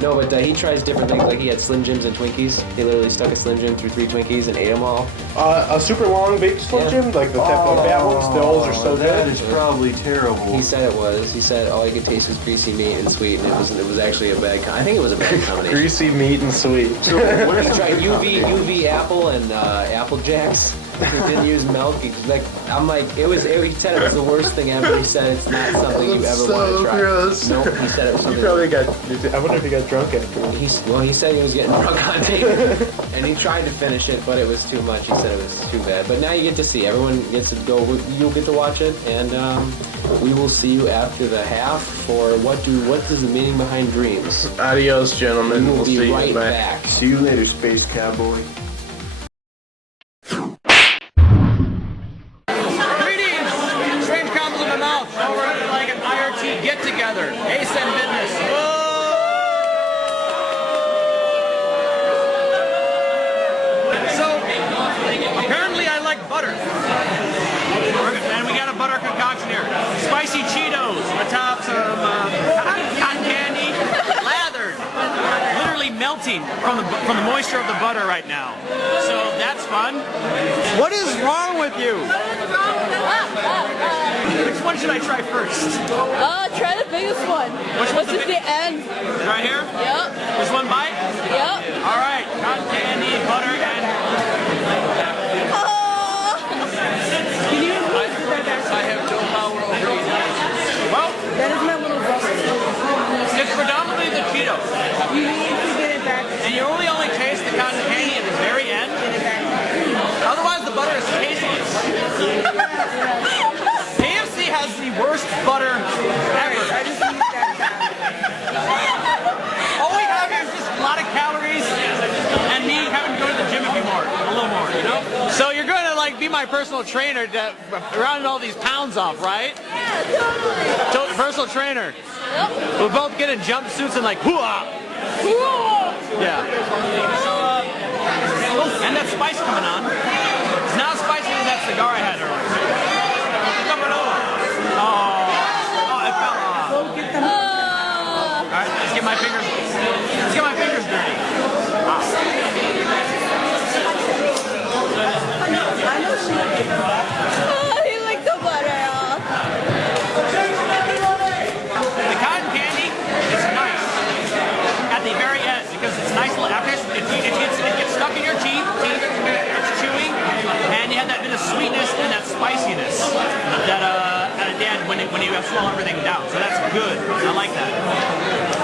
No, but he tries different things. Like he had Slim Jims and Twinkies. He literally stuck a Slim Jim through 3 Twinkies and ate them all. A super long baked Slim Jim, like the fat ones. Those are so good. That is probably terrible. He said it was. He said all he could taste was greasy meat and sweet, and it was actually a bad. I think it was a bad combination. Greasy meat and sweet. So he tried UV apple and Apple Jacks. He didn't use milk. He said it was the worst thing ever. He said it's not something you ever want to try. Gross. Nope, he said it was something. I wonder if he got drunk after. He said he was getting drunk on tape, and he tried to finish it, but it was too much. He said it was too bad. But now you get to see. Everyone gets to go. You'll get to watch it, and we will see you after the half for what is the meaning behind dreams. Adios, gentlemen. We'll be see right you back. See you later, space cowboy. Get-together, ASEN Business. So, apparently I like butter. And we got a butter concoction here. Spicy Cheetos on top, some cotton candy, lathered. Literally melting from the moisture of the butter right now. So that's fun. What is wrong with you? Which one should I try first? Try the biggest one. Which one's the end? Right here? Yep. Just one bite? Yep. All right. Cotton candy, butter, and... Can you I have no power over you. Well, that is my little brother. it's predominantly the Cheetos. You need to get it back. And you only taste the cotton candy at the very end. Otherwise, the butter is tasteless. KFC has the worst butter ever. I just need that. All we have here is just a lot of calories and me having to go to the gym a little more, you know? So you're going to like be my personal trainer to round all these pounds off, right? Yeah, totally. Personal trainer. Yep. We'll both get in jumpsuits and like, hoo-ah! Yeah. And that spice coming on. It's not as spicy as that cigar I had earlier. Oh, it fell off. All right, let's get my fingers dirty. He licked the butter off. The cotton candy is nice at the very end because it's nice. It gets stuck in your teeth. It's chewy, and you have that bit of sweetness and that spiciness that at the end when you have swallow everything down. So that's good. I like that.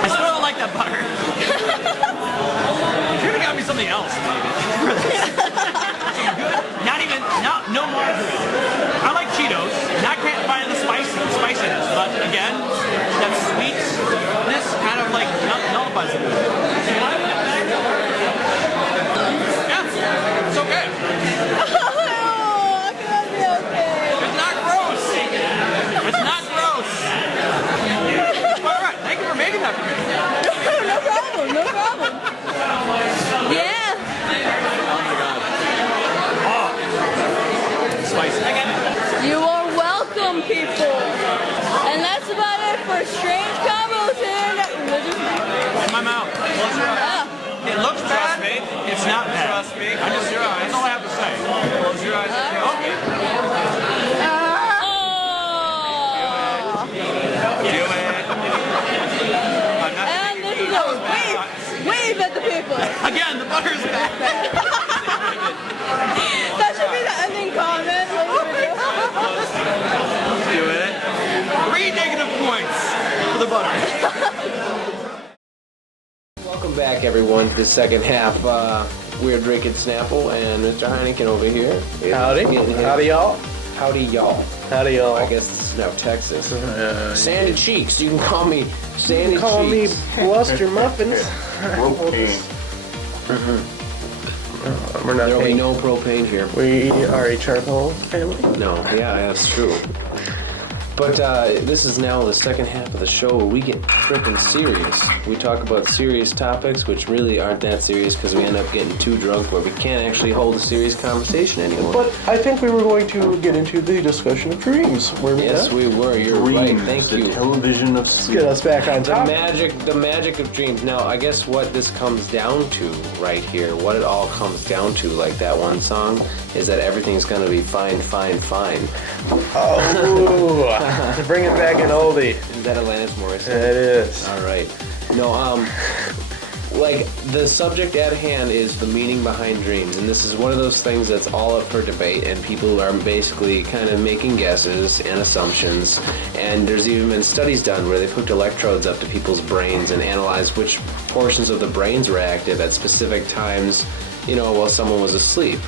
I still don't like that butter. You should have got me something else, maybe. No margarine. I like Cheetos, and I can't find the spiciness, but again, that sweetness kind of like nullifies it. Yeah, it's okay. Oh, can I be okay? It's not gross. It's not gross. All right, thank you for making that for me. No problem. Yeah. Oh my God. Oh. Spicy. You are welcome, people. And that's about it for Strange Combos in In my mouth. Close your eyes. It looks bad. It's not bad. Trust me. Close your eyes. That's all I have to say. Close your eyes. Okay. Do it. And this is a wave at the people. Again, the butter's back. That should be the ending comment. Do it. 3 negative points for the butter. Welcome back, everyone, to the second half. We're drinking Snapple, and Mr. Heineken over here. Howdy. Howdy, y'all. Howdy, y'all. Howdy, y'all. I guess this is now Texas. Sandy Cheeks. You can call me Sandy Cheeks. Call me Bluster Muffins. We're not There'll be paying. no propane here. We are a charcoal family. No, yeah, that's true. But this is now the second half of the show where we get tripping serious. We talk about serious topics, which really aren't that serious because we end up getting too drunk where we can't actually hold a serious conversation anymore. But I think we were going to get into the discussion of dreams. Were we Yes, not? we were. You're right. Thank you. The television of Let's get us back on top. The magic of dreams. Now, I guess what this comes down to right here, what it all comes down to, like that one song, is that everything's going to be fine, fine, fine. Oh, bringing back an oldie. Is that Alanis Morissette? It is. All right. No, like the subject at hand is the meaning behind dreams, and this is one of those things that's all up for debate, and people are basically kind of making guesses and assumptions, and there's even been studies done where they put electrodes up to people's brains and analyzed which portions of the brains were active at specific times, while someone was asleep.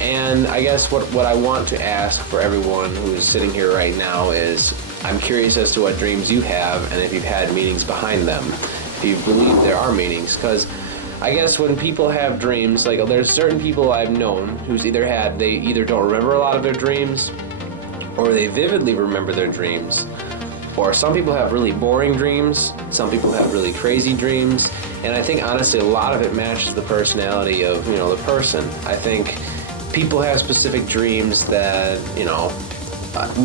And I guess what I want to ask for everyone who is sitting here right now is, I'm curious as to what dreams you have and if you've had meanings behind them, if you believe there are meanings. Because I guess when people have dreams, like there's certain people I've known who's they either don't remember a lot of their dreams or they vividly remember their dreams. Or some people have really boring dreams, some people have really crazy dreams, and I think honestly a lot of it matches the personality of, the person. I think people have specific dreams that,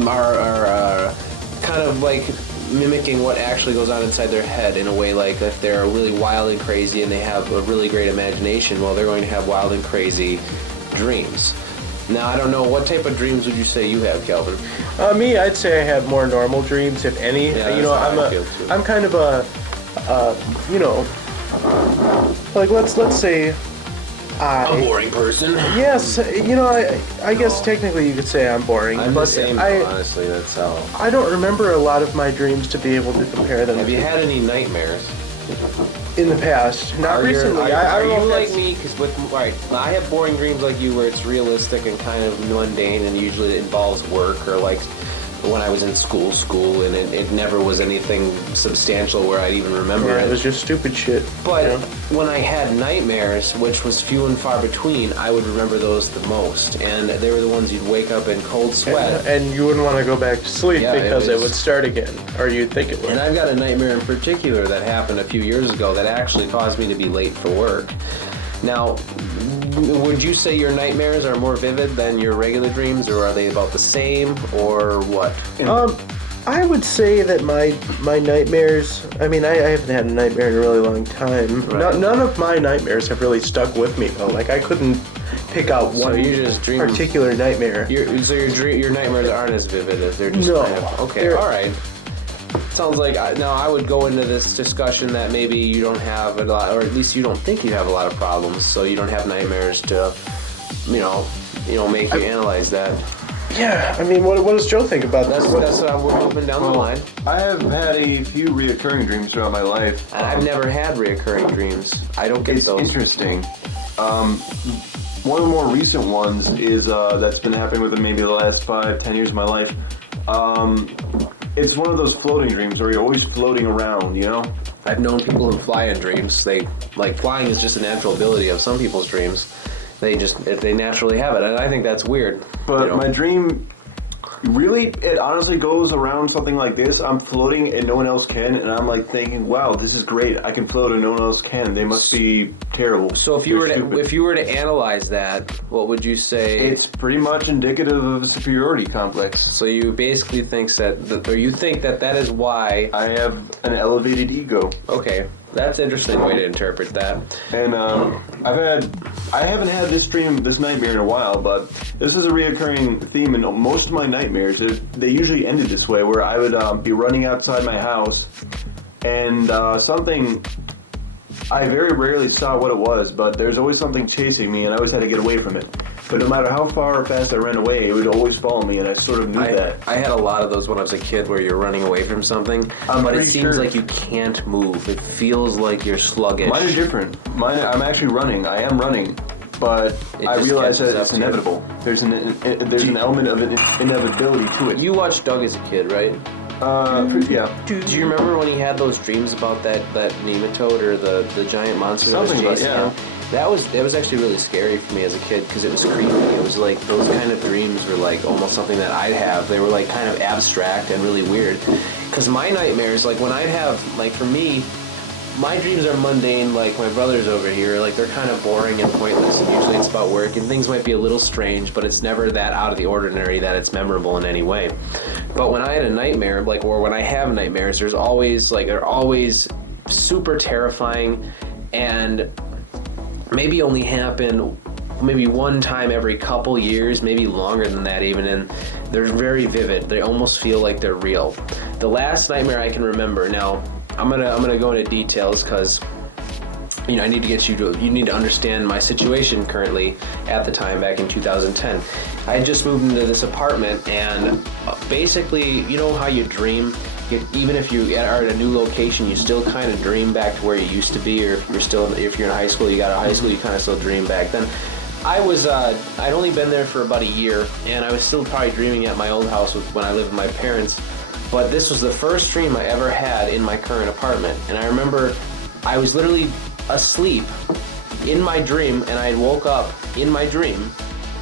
are kind of like mimicking what actually goes on inside their head in a way, like if they're really wild and crazy and they have a really great imagination, well, they're going to have wild and crazy dreams. Now, I don't know, what type of dreams would you say you have, Calvin? Me, I'd say I have more normal dreams, if any. Yeah, you know, I'm kind of a, you know, like let's say A boring person. Yes, you know, I guess technically you could say I'm boring. I'm the same, honestly, that's how. I don't remember a lot of my dreams to be able to compare them. Have you had any nightmares? In the past, not recently. Are you like me? Because I have boring dreams like you, where it's realistic and kind of mundane, and usually it involves work or like when I was in school, and it never was anything substantial where I'd even remember it. It was just stupid shit. But when I had nightmares, which was few and far between, I would remember those the most, and they were the ones you'd wake up in cold sweat. And you wouldn't want to go back to sleep because it would start again, or you'd think it would. And I've got a nightmare in particular that happened a few years ago that actually caused me to be late for work. Now, would you say your nightmares are more vivid than your regular dreams, or are they about the same, or what? I would say that my nightmares, I mean, I haven't had a nightmare in a really long time. Right. None of my nightmares have really stuck with me, though. Like, I couldn't pick out one particular nightmare. So your nightmares aren't as vivid as they're just kind of... Okay, all right. Sounds like now I would go into this discussion that maybe you don't have a lot, or at least you don't think you have a lot of problems, so you don't have nightmares to, make you analyze that. Yeah, I mean, what does Joe think about this? That's what we're moving down the line. I have had a few reoccurring dreams throughout my life. And I've never had reoccurring dreams. I don't get those. It's interesting. One of the more recent ones is that's been happening within maybe the last 5-10 years of my life. It's one of those floating dreams where you're always floating around, you know? I've known people who fly in dreams. Flying is just a natural ability of some people's dreams. They naturally have it, and I think that's weird. But my dream, really, it honestly goes around something like this. I'm floating and no one else can, and I'm like thinking, wow, this is great. I can float and no one else can. They must be terrible. So if you were to analyze that, what would you say? It's pretty much indicative of a superiority complex. So you basically think that is why I have an elevated ego. Okay. That's an interesting way to interpret that. And I haven't had this nightmare in a while, but this is a reoccurring theme in most of my nightmares. They usually ended this way, where I would be running outside my house, and something, I very rarely saw what it was, but there's always something chasing me, and I always had to get away from it. But no matter how far or fast I ran away, it would always follow me, and I sort of knew that. I had a lot of those when I was a kid, where you're running away from something, but it seems like you can't move. It feels like you're sluggish. Mine are different. I'm actually running. I am running, but I realize that it's inevitable. There's an element of inevitability to it. You watched Doug as a kid, right? Yeah. Do you remember when he had those dreams about that nematode or the giant monster that was chasing him? That was actually really scary for me as a kid, because it was creepy. It was like those kind of dreams were like almost something that I'd have. They were like kind of abstract and really weird. Because my nightmares, like when I'd have, like for me, my dreams are mundane, like my brother's over here. Like they're kind of boring and pointless, and usually it's about work, and things might be a little strange, but it's never that out of the ordinary that it's memorable in any way. But when I had a nightmare, or when I have nightmares, they're always super terrifying, and maybe only happen maybe one time every couple years, maybe longer than that even, and they're very vivid. They almost feel like they're real. The last nightmare I can remember, now I'm gonna go into details because I need to get you need to understand my situation currently at the time back in 2010. I had just moved into this apartment, and basically, you know how you dream? Even if you are at a new location, you still kind of dream back to where you used to be, or if you're in high school, you got out of high school, you kind of still dream back then. I'd only been there for about a year, and I was still probably dreaming at my old house when I lived with my parents, but this was the first dream I ever had in my current apartment. And I remember I was literally asleep in my dream, and I woke up in my dream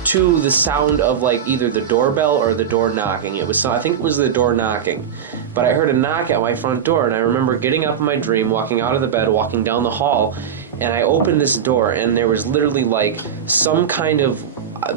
to the sound of like either the doorbell or the door knocking. I think it was the door knocking. But I heard a knock at my front door, and I remember getting up in my dream, walking out of the bed, walking down the hall, and I opened this door, and there was literally like some kind of,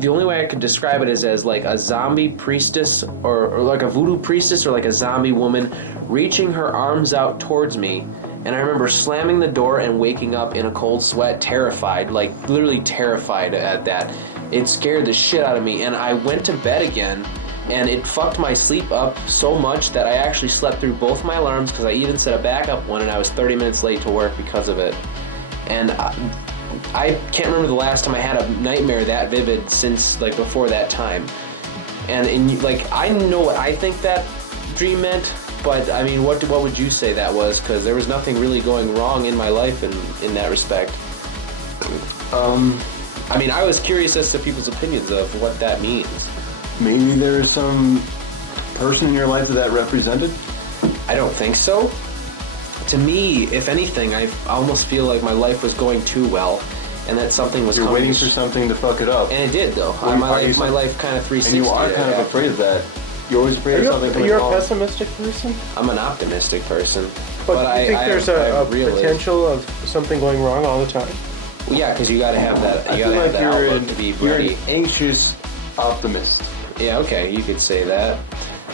the only way I could describe it is as like a zombie priestess, or like a voodoo priestess, or like a zombie woman reaching her arms out towards me. And I remember slamming the door and waking up in a cold sweat, terrified, like literally terrified at that. it scared the shit out of me, and I went to bed again, and it fucked my sleep up so much that I actually slept through both my alarms, because I even set a backup one, and I was 30 minutes late to work because of it. And I can't remember the last time I had a nightmare that vivid since, like, before that time. And like, I know what I think that dream meant, but I mean, what would you say that was? Because there was nothing really going wrong in my life in that respect. I mean, I was curious as to people's opinions of what that means. Maybe there's some person in your life that represented? I don't think so. To me, if anything, I almost feel like my life was going too well, and that something was You're waiting for something to fuck it up. And it did, though. My life kind of 360. And you are kind of afraid of that. You're always afraid of something coming wrong. You're a pessimistic person? I'm an optimistic person. But you think there's a potential of something going wrong all the time? Well, yeah, because you got to have that. You got to have that outlook to be ready. You're an anxious optimist. Yeah, okay, you could say that.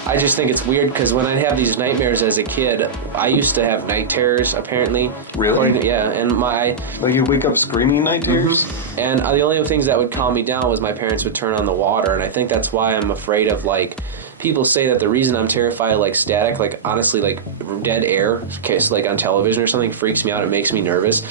I just think it's weird because when I'd have these nightmares as a kid, I used to have night terrors, apparently. Really? Yeah, and Like you wake up screaming night terrors? Mm-hmm. And the only things that would calm me down was my parents would turn on the water, and I think that's why I'm afraid of, like, people say that the reason I'm terrified of, like, static, like, honestly, like, dead air, like, on television or something, freaks me out, it makes me nervous.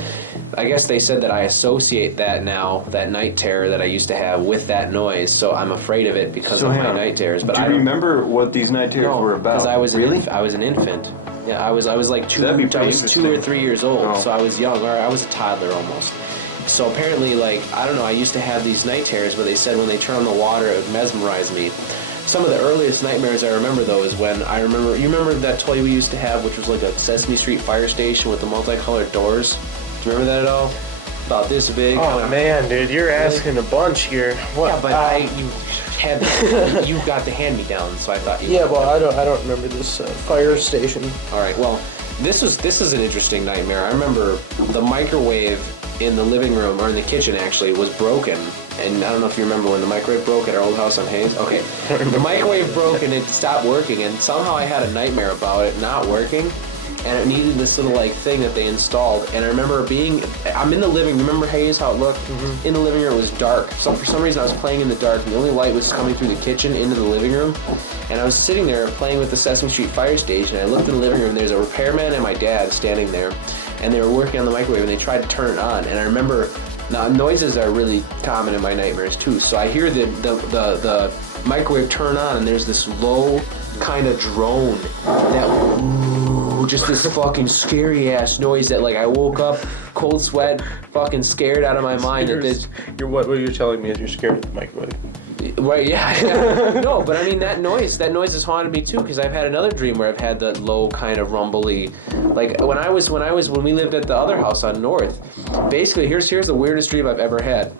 I guess they said that I associate that now, that night terror that I used to have, with that noise, so I'm afraid of it because of my night terrors. But do you remember what these night terrors were about? Because I was an infant. Yeah, I was like 2 or 3 years old, so I was young, or I was a toddler almost. So apparently, like, I don't know, I used to have these night terrors where they said when they turn on the water, it would mesmerize me. Some of the earliest nightmares I remember, though, is when you remember that toy we used to have, which was like a Sesame Street fire station with the multicolored doors? Do you remember that at all? About this big. Oh, man, dude, you're asking a bunch here. What? Yeah, but you got the hand-me-down, so I thought you... Yeah, well, I don't remember this fire station. All right, well, this is an interesting nightmare. I remember the microwave in the living room, or in the kitchen, actually, was broken. And I don't know if you remember when the microwave broke at our old house on Hayes. Okay. The microwave broke and it stopped working, and somehow I had a nightmare about it not working, and it needed this little, like, thing that they installed. And I remember I'm in the living, remember Hayes, how it looked? Mm-hmm. In the living room it was dark. So for some reason I was playing in the dark, and the only light was coming through the kitchen into the living room. And I was sitting there playing with the Sesame Street fire station, and I looked in the living room, and there's a repairman and my dad standing there, and they were working on the microwave, and they tried to turn it on. And I remember... Now, noises are really common in my nightmares, too. So I hear the microwave turn on, and there's this low kind of drone that, just this fucking scary-ass noise that, like, I woke up, cold sweat, fucking scared out of my mind. What you're telling me is you're scared of the microwave. Right, yeah. No, but I mean, that noise has haunted me too, because I've had another dream where I've had that low kind of rumbly, like when we lived at the other house on North. Basically, here's the weirdest dream I've ever had.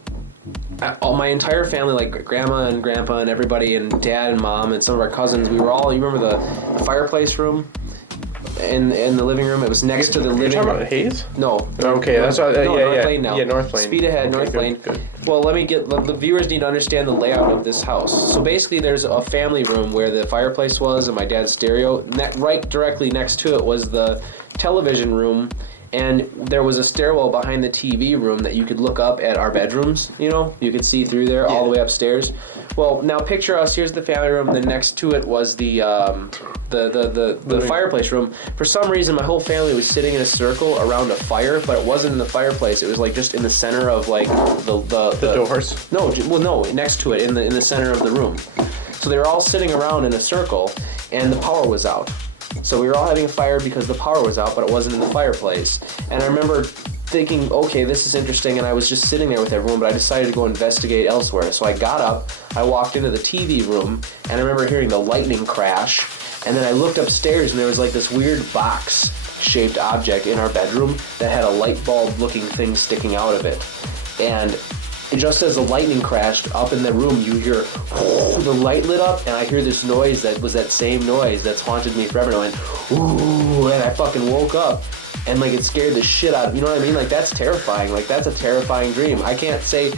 All my entire family, like grandma and grandpa and everybody, and dad and mom and some of our cousins, we were all, you remember the fireplace room? In the living room, it was next to the living room. You're talking about Hayes? No. Okay, that's what. North Lane now. Yeah, North Lane. Speed ahead, okay, North Lane. Good. Well, the viewers need to understand the layout of this house. So basically, there's a family room where the fireplace was and my dad's stereo. Right directly next to it was the television room, and there was a stairwell behind the TV room that you could look up at our bedrooms. You know, you could see through there all the way upstairs. Well, now picture us. Here's the family room. Then next to it was the fireplace room. For some reason, my whole family was sitting in a circle around a fire, but it wasn't in the fireplace. It was like just in the center of like the doors. No, next to it in the center of the room. So they were all sitting around in a circle, and the power was out. So we were all having a fire because the power was out, but it wasn't in the fireplace. And I remember thinking, okay, this is interesting, and I was just sitting there with everyone, but I decided to go investigate elsewhere. So I got up, I walked into the TV room, and I remember hearing the lightning crash, and then I looked upstairs, and there was like this weird box-shaped object in our bedroom that had a light bulb-looking thing sticking out of it. And just as the lightning crashed up in the room, you hear the light lit up, and I hear this noise that was that same noise that's haunted me forever. And I went, ooh, and I fucking woke up, and like it scared the shit out of me. You know what I mean? Like that's terrifying. Like that's a terrifying dream. I can't say,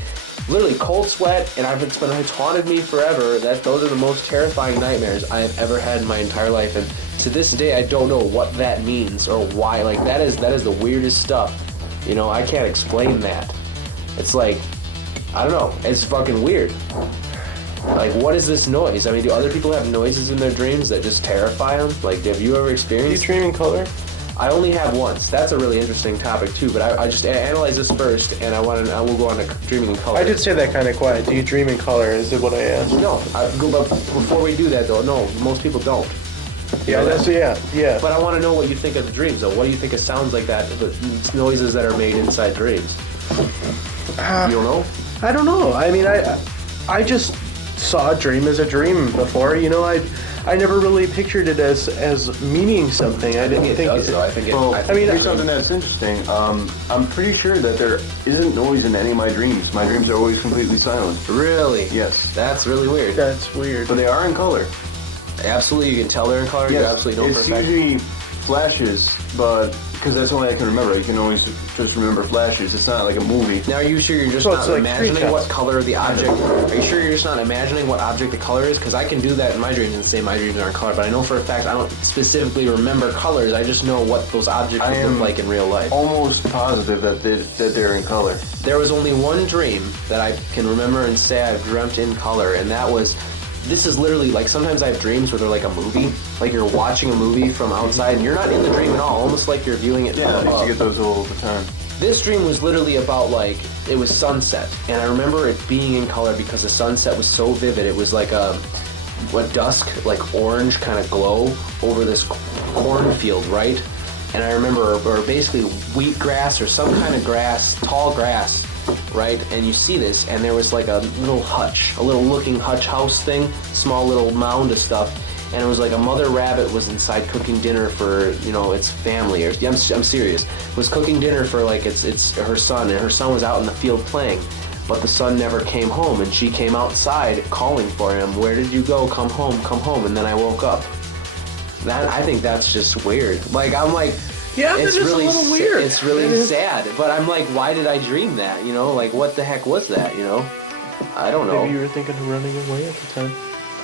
literally cold sweat, and it's haunted me forever. Those are the most terrifying nightmares I have ever had in my entire life. And to this day, I don't know what that means or why. Like that is the weirdest stuff. You know, I can't explain that. It's like, I don't know. It's fucking weird. Like, what is this noise? I mean, do other people have noises in their dreams that just terrify them? Like, have you ever experienced? Do you dream in color? I only have once. That's a really interesting topic too. But I just analyze this first, and I will go on to dreaming in color. I did say that kind of quiet. Do you dream in color? Is it what I asked? No. But before we do that, though, no, most people don't. Yeah, yeah. But I want to know what you think of the dreams, though. What do you think of sounds like that? The noises that are made inside dreams. You don't know? I don't know. I mean, I just saw a dream as a dream before. You know, I never really pictured it as meaning something. I didn't think does, it. though. I think it. Well, I here's something that's interesting. I'm pretty sure that there isn't noise in any of my dreams. My dreams are always completely silent. Really? Yes. That's really weird. That's weird. But they are in color. Absolutely, you can tell they're in color. Yes. You absolutely know for a It's fact. usually flashes, but because that's the only I can remember. You can always just remember flashes. It's not like a movie. Now, are you sure you're just So not it's like imagining screenshots. what color the object? Are you sure you're just not imagining what object the color is? Because I can do that in my dreams and say my dreams are in color, but I know for a fact I don't specifically remember colors. I just know what those objects would look like in real life. Almost positive that they're in color. There was only one dream that I can remember and say I've dreamt in color, and that was. This is literally like sometimes I have dreams where they're like a movie, like you're watching a movie from outside and you're not in the dream at all, almost like you're viewing it Yeah, I from used above. to get those all the time. This dream was literally about like, it was sunset, and I remember it being in color because the sunset was so vivid. It was like a dusk, like orange kind of glow over this cornfield, right? And I remember, or basically wheatgrass or some kind of grass, tall grass, right? And you see this, and there was like a little hutch, a little looking hutch house thing, small little mound of stuff, and it was like a mother rabbit was inside cooking dinner for, you know, its family, or I'm serious, was cooking dinner for like it's her son, and her son was out in the field playing, but the son never came home, and she came outside calling for him, where did you go, come home, and then I woke up. I think that's just weird. Like, I'm like, Yeah, it's that is really a little weird. It's really sad, but I'm like, why did I dream that? You know, like, what the heck was that? You know, I don't know. Maybe you were thinking of running away at the time.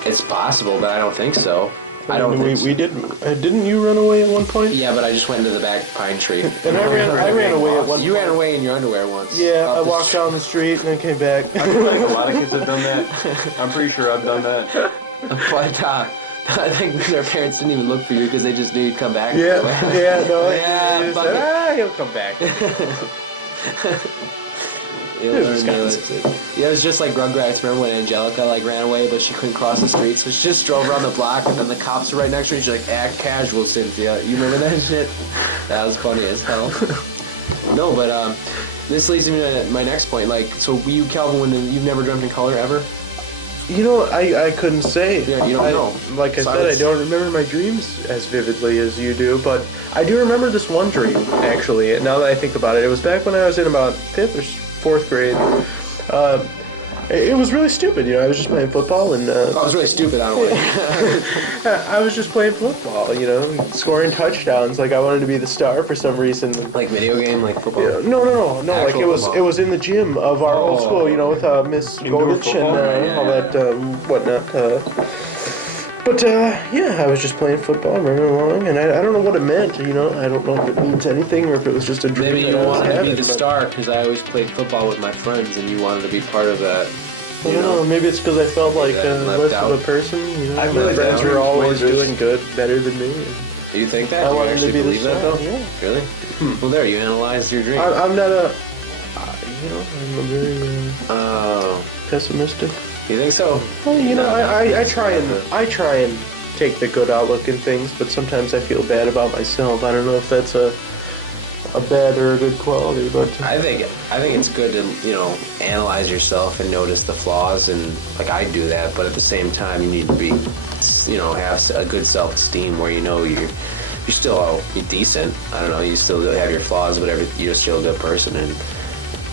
It's possible, but I don't think so. I don't think so. We did. Didn't you run away at one point? Yeah, but I just went into the back pine tree. And I ran away at one. You ran away in your underwear once. Yeah, I walked down the street and then came back. I feel like a lot of kids have done that. I'm pretty sure I've done that. But I think their parents didn't even look for you because they just knew you'd come back. No. Yeah, fuck it. He'll come back. Yeah, it was just like Rugrats. Remember when Angelica like ran away, but she couldn't cross the street, so she just drove around the block, and then the cops were right next to her. And she's like, "Act casual, Cynthia." You remember that shit? That was funny as hell. No, but this leads me to my next point. Like, so you, Calvin, you've never dreamt in color ever? You know, I couldn't say. Yeah, you don't know. Like I said, I don't remember my dreams as vividly as you do, but I do remember this one dream, actually. Now that I think about it, it was back when I was in about 5th or 4th grade. It was really stupid, you know, I was just playing football and... I was really stupid, I don't like. I was just playing football, you know, scoring touchdowns, like I wanted to be the star for some reason. Like video game, like football? Yeah, no, like Actual it was in the gym of our old school, you know, with Miss Goldich and all that whatnot. But yeah, I was just playing football, running along, and I don't know what it meant, you know, I don't know if it means anything or if it was just a dream. Maybe you that I was wanted to be having, the but- star because I always played football with my friends, and you wanted to be part of that. I don't know, maybe it's because I felt like that left less out. of a person, you know, I feel my like friends that were always was just- doing good, better than me. Do you think that? I Do you wanted to actually be the believe that, star, though? yeah. Really? Well, there, you analyzed your dream. I'm not a, you know, I'm a very Oh, pessimistic. you think so? Well, you know, I try and take the good outlook in things, but sometimes I feel bad about myself. I don't know if that's a bad or a good quality, but I think it's good to, you know, analyze yourself and notice the flaws, and like I do that, but at the same time you need to be, you know, have a good self-esteem where you know you're still decent. I don't know, you still have your flaws, but you're still a good person, and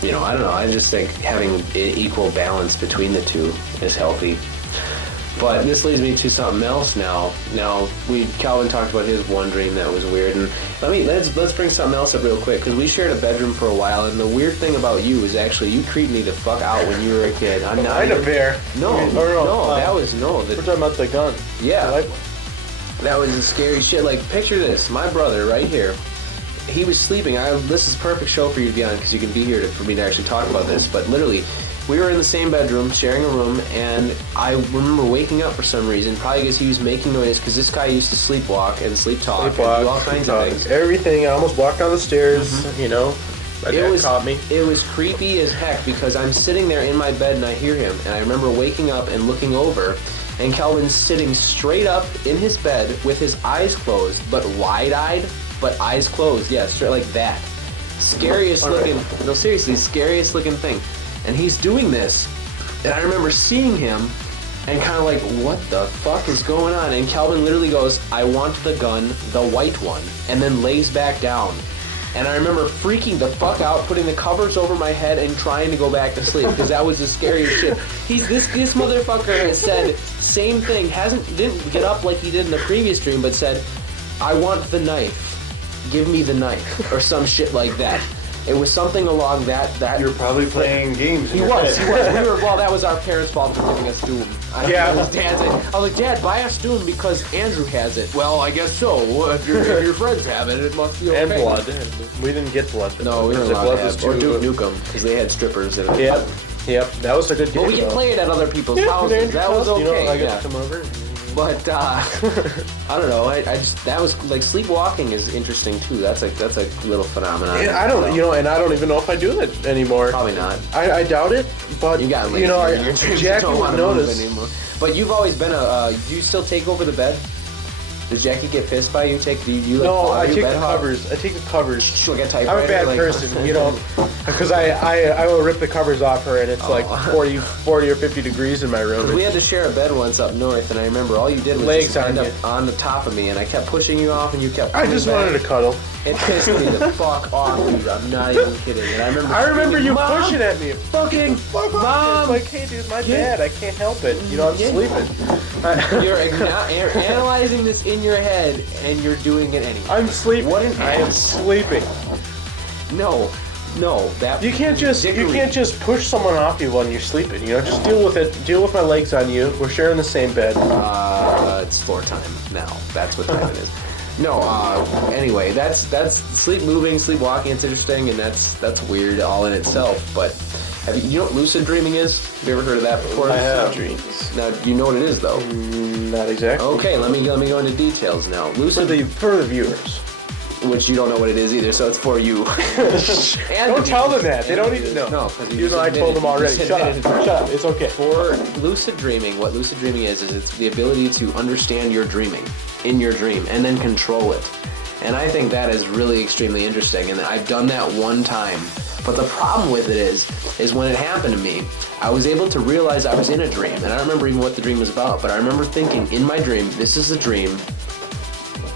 you know, I don't know, I just think having equal balance between the two is healthy. But this leads me to something else now. Now, Calvin talked about his one dream that was weird, and let's bring something else up real quick, because we shared a bedroom for a while, and the weird thing about you is actually you creeped me the fuck out when you were a kid. I'm not I'm a bear. No, that was we're talking about the gun. Yeah. Like, that was the scary shit. Like, picture this, my brother right here. He was sleeping. This is perfect show for you to be on because you can be here for me to actually talk about this. But literally, we were in the same bedroom, sharing a room, and I remember waking up for some reason, probably because he was making noise, because this guy used to sleepwalk and sleep talk and do all kinds of things. Everything. I almost walked down the stairs, you know. My dad caught me. It was creepy as heck, because I'm sitting there in my bed and I hear him, and I remember waking up and looking over, and Calvin's sitting straight up in his bed with his eyes closed, but wide-eyed, but eyes closed. Yeah, straight like that. Scariest looking, no seriously, scariest looking thing. And he's doing this, and I remember seeing him and kind of like, what the fuck is going on? And Calvin literally goes, I want the gun, the white one, and then lays back down. And I remember freaking the fuck out, putting the covers over my head and trying to go back to sleep, because that was the scariest shit. This motherfucker has said same thing, didn't get up like he did in the previous dream, but said, I want the knife. Give me the knife, or some shit like that. It was something along that. You're probably playing games. He was. Well, that was our parents' fault for giving us Doom. Yeah. It was Dad's. I was like, Dad, buy us Doom because Andrew has it. Well, I guess so. If your friends have it, it must be okay. And blood. We didn't get blood. No, we didn't allowed to have. Or Duke Nukem, because they had strippers in it. Yep. That was a good game. Well, we could play it at other people's houses. That was okay. You know, I got to come over. But I don't know. I just that was like sleepwalking is interesting too. That's a little phenomenon. Yeah, I don't, you know, and I don't even know if I do it anymore. Probably not. I doubt it. But you got lazy, you know, Jackie don't would notice. Anymore. But you've always been do you still take over the bed? Does Jackie get pissed by you? No, I take the covers. I take the covers. She'll get typewriter. I'm a bad person, you know, because I will rip the covers off her, and it's like 40 or 50 degrees in my room. We had to share a bed once up north, and I remember all you did was legs just end up on the top of me, and I kept pushing you off, and you kept. I just wanted to cuddle. It pissed me the fuck off, dude. I'm not even kidding. And I remember you pushing at me. Fucking Mom! It's like, hey, dude, my bad. I can't help it. You know, I'm sleeping. You're analyzing this in your head, and you're doing it anyway. I'm sleeping. I am sleeping. No, that you can't just push someone off you when you're sleeping. You know, just deal with it. Deal with my legs on you. We're sharing the same bed. It's floor time now. That's what time it is. No, anyway, that's sleepwalking. It's interesting, and that's weird all in itself. But you know what lucid dreaming is? Have you ever heard of that before? I have. Dreams. Now, you know what it is, though? Not exactly. Okay, let me go into details now. Lucid for the viewers. Which you don't know what it is either, so it's for you. Don't tell them that. They don't even know. No, because you know I told them already. Shut up. It's okay. For lucid dreaming, what lucid dreaming is it's the ability to understand your dreaming in your dream and then control it. And I think that is really extremely interesting, and I've done that one time. But the problem with it is when it happened to me, I was able to realize I was in a dream, and I don't remember even what the dream was about, but I remember thinking in my dream, this is a dream.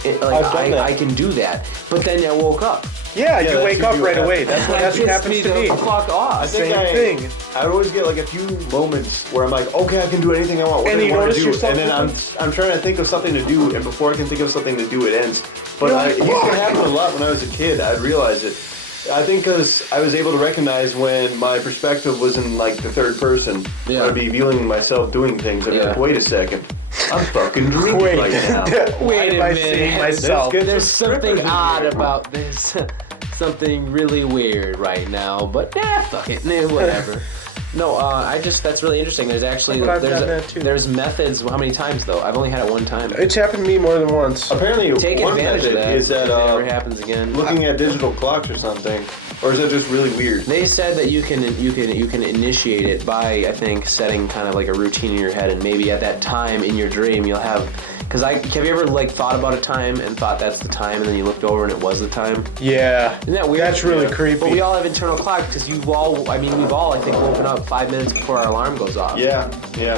I can do that. But then I woke up. Yeah, you wake up right away. That's what happens to me. Fuck off. Same thing. I would always get like a few moments where I'm like, okay, I can do anything I want. What do I want to do? And then I'm trying to think of something to do, and before I can think of something to do, it ends. But it used to happen a lot when I was a kid. I'd realize it. I think because I was able to recognize when my perspective was in like the third person. Yeah. I'd be viewing myself doing things. I'd be like, wait a second. I'm fucking dreaming right now. Wait a minute. Seeing myself. There's something odd about this. Something really weird right now. But fuck it. Whatever. No, that's really interesting. There's actually, there's methods. How many times though? I've only had it one time. It's happened to me more than once. Apparently, take advantage of that. Is that if it ever happens again? Looking at digital clocks or something, or is that just really weird? They said that you can initiate it by, I think, setting kind of like a routine in your head, and maybe at that time in your dream you'll have. Because have you ever like thought about a time and thought that's the time, and then you looked over and it was the time? Yeah. Isn't that weird? That's really creepy. But we all have internal clocks because we've all, I think, woken up 5 minutes before our alarm goes off. Yeah.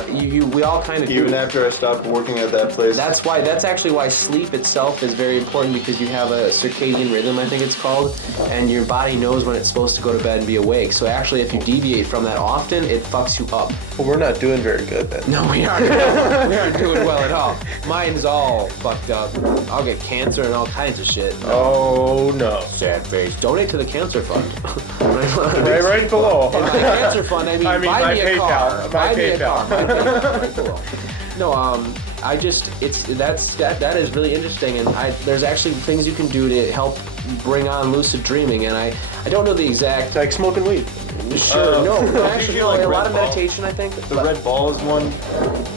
We all kind of even after I stopped working at that place. That's actually why sleep itself is very important, because you have a circadian rhythm, I think it's called, and your body knows when it's supposed to go to bed and be awake. So actually, if you deviate from that often, it fucks you up. Well, we're not doing very good then. No, we aren't. We aren't doing well at all. Mine's all fucked up. I'll get cancer and all kinds of shit. Oh no. Sad face. Donate to the cancer fund. right below. And by cancer fund, I mean buy my me a car. Buy me a car. Right below. No, that is really interesting, and there's actually things you can do to help bring on lucid dreaming, and I don't know the exact. Like smoking weed. Sure. No, actually, no. like A red lot of ball. meditation, I think. The red ball is one.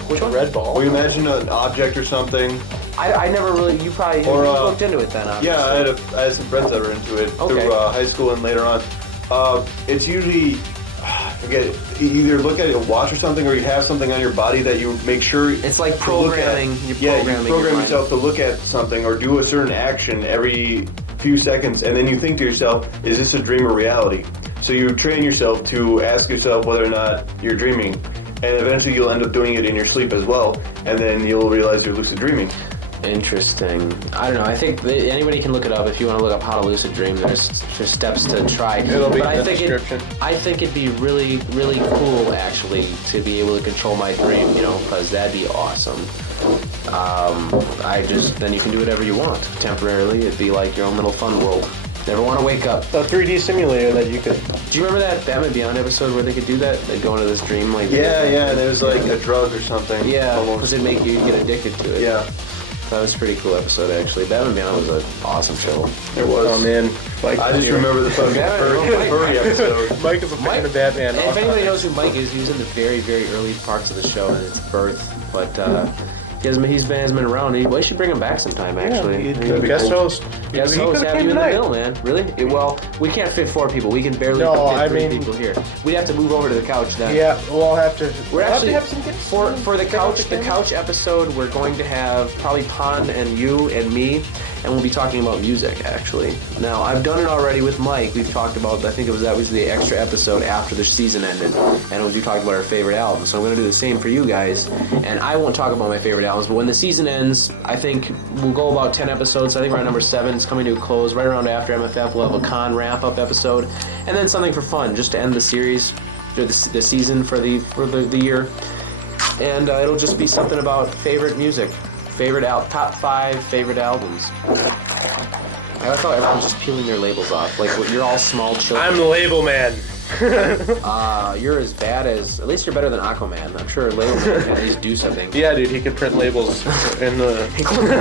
Which one? Red ball. Or you imagine an object or something. I never really. You probably Or, you looked into it then. Obviously. Yeah, I had some friends that were into it Okay. through high school and later on. It's usually, I forget it, you either look at a watch or something, or you have something on your body that you make sure. It's like to look at. programming. You're Yeah, programming you program your yourself to look at something or do a certain action every few seconds, and then you think to yourself, is this a dream or reality? So you train yourself to ask yourself whether or not you're dreaming, and eventually you'll end up doing it in your sleep as well, and then you'll realize you're lucid dreaming. Interesting. I don't know. I think anybody can look it up if you want to look up how to lucid dream. There's steps to try. It'll be but in the description. I think it'd be really, really cool actually to be able to control my dream. Because that'd be awesome. Then you can do whatever you want temporarily. It'd be like your own little fun world. Never want to wake up. A 3D simulator that you could. Do you remember that Batman Beyond episode where they could do that? They'd go into this dream like. Yeah, and it was like a drug or something. Yeah, because almost. it'd make you get addicted to it. Yeah. That was a pretty cool episode, actually. Batman Beyond was an awesome show. It was. Oh man, Mike. I just remember the fucking furry episode. Mike is a fan of Batman. And if anybody knows who Mike is, he was in the very, very early parts of the show and its birth. But he's been around. We should bring him back sometime, actually. Yeah, guest host. Guest He host, could've have came you in the tonight. middle, man. Really? Well, we can't fit 4 people. We can barely fit 3 people here. We'd have to move over to the couch then. Yeah, we'll have to. We're actually have some guests. for the couch episode. We're going to have probably Pon and you and me, and we'll be talking about music. Actually, now I've done it already with Mike. We've talked about. I think that was the extra episode after the season ended, and we talked about our favorite albums. So I'm going to do the same for you guys, and I won't talk about my favorite albums. But when the season ends, I think we'll go about 10 episodes. I think we're on number 7. It's coming to a close. Right around after MFF, we'll have a con wrap-up episode, and then something for fun, just to end the series, or the season for the year. And it'll just be something about favorite music, top 5 favorite albums. I thought everyone's just peeling their labels off, like you're all small children. I'm the label man. You're as bad as, at least you're better than Aquaman. I'm sure label man can at least do something. Yeah, dude, he could print labels in the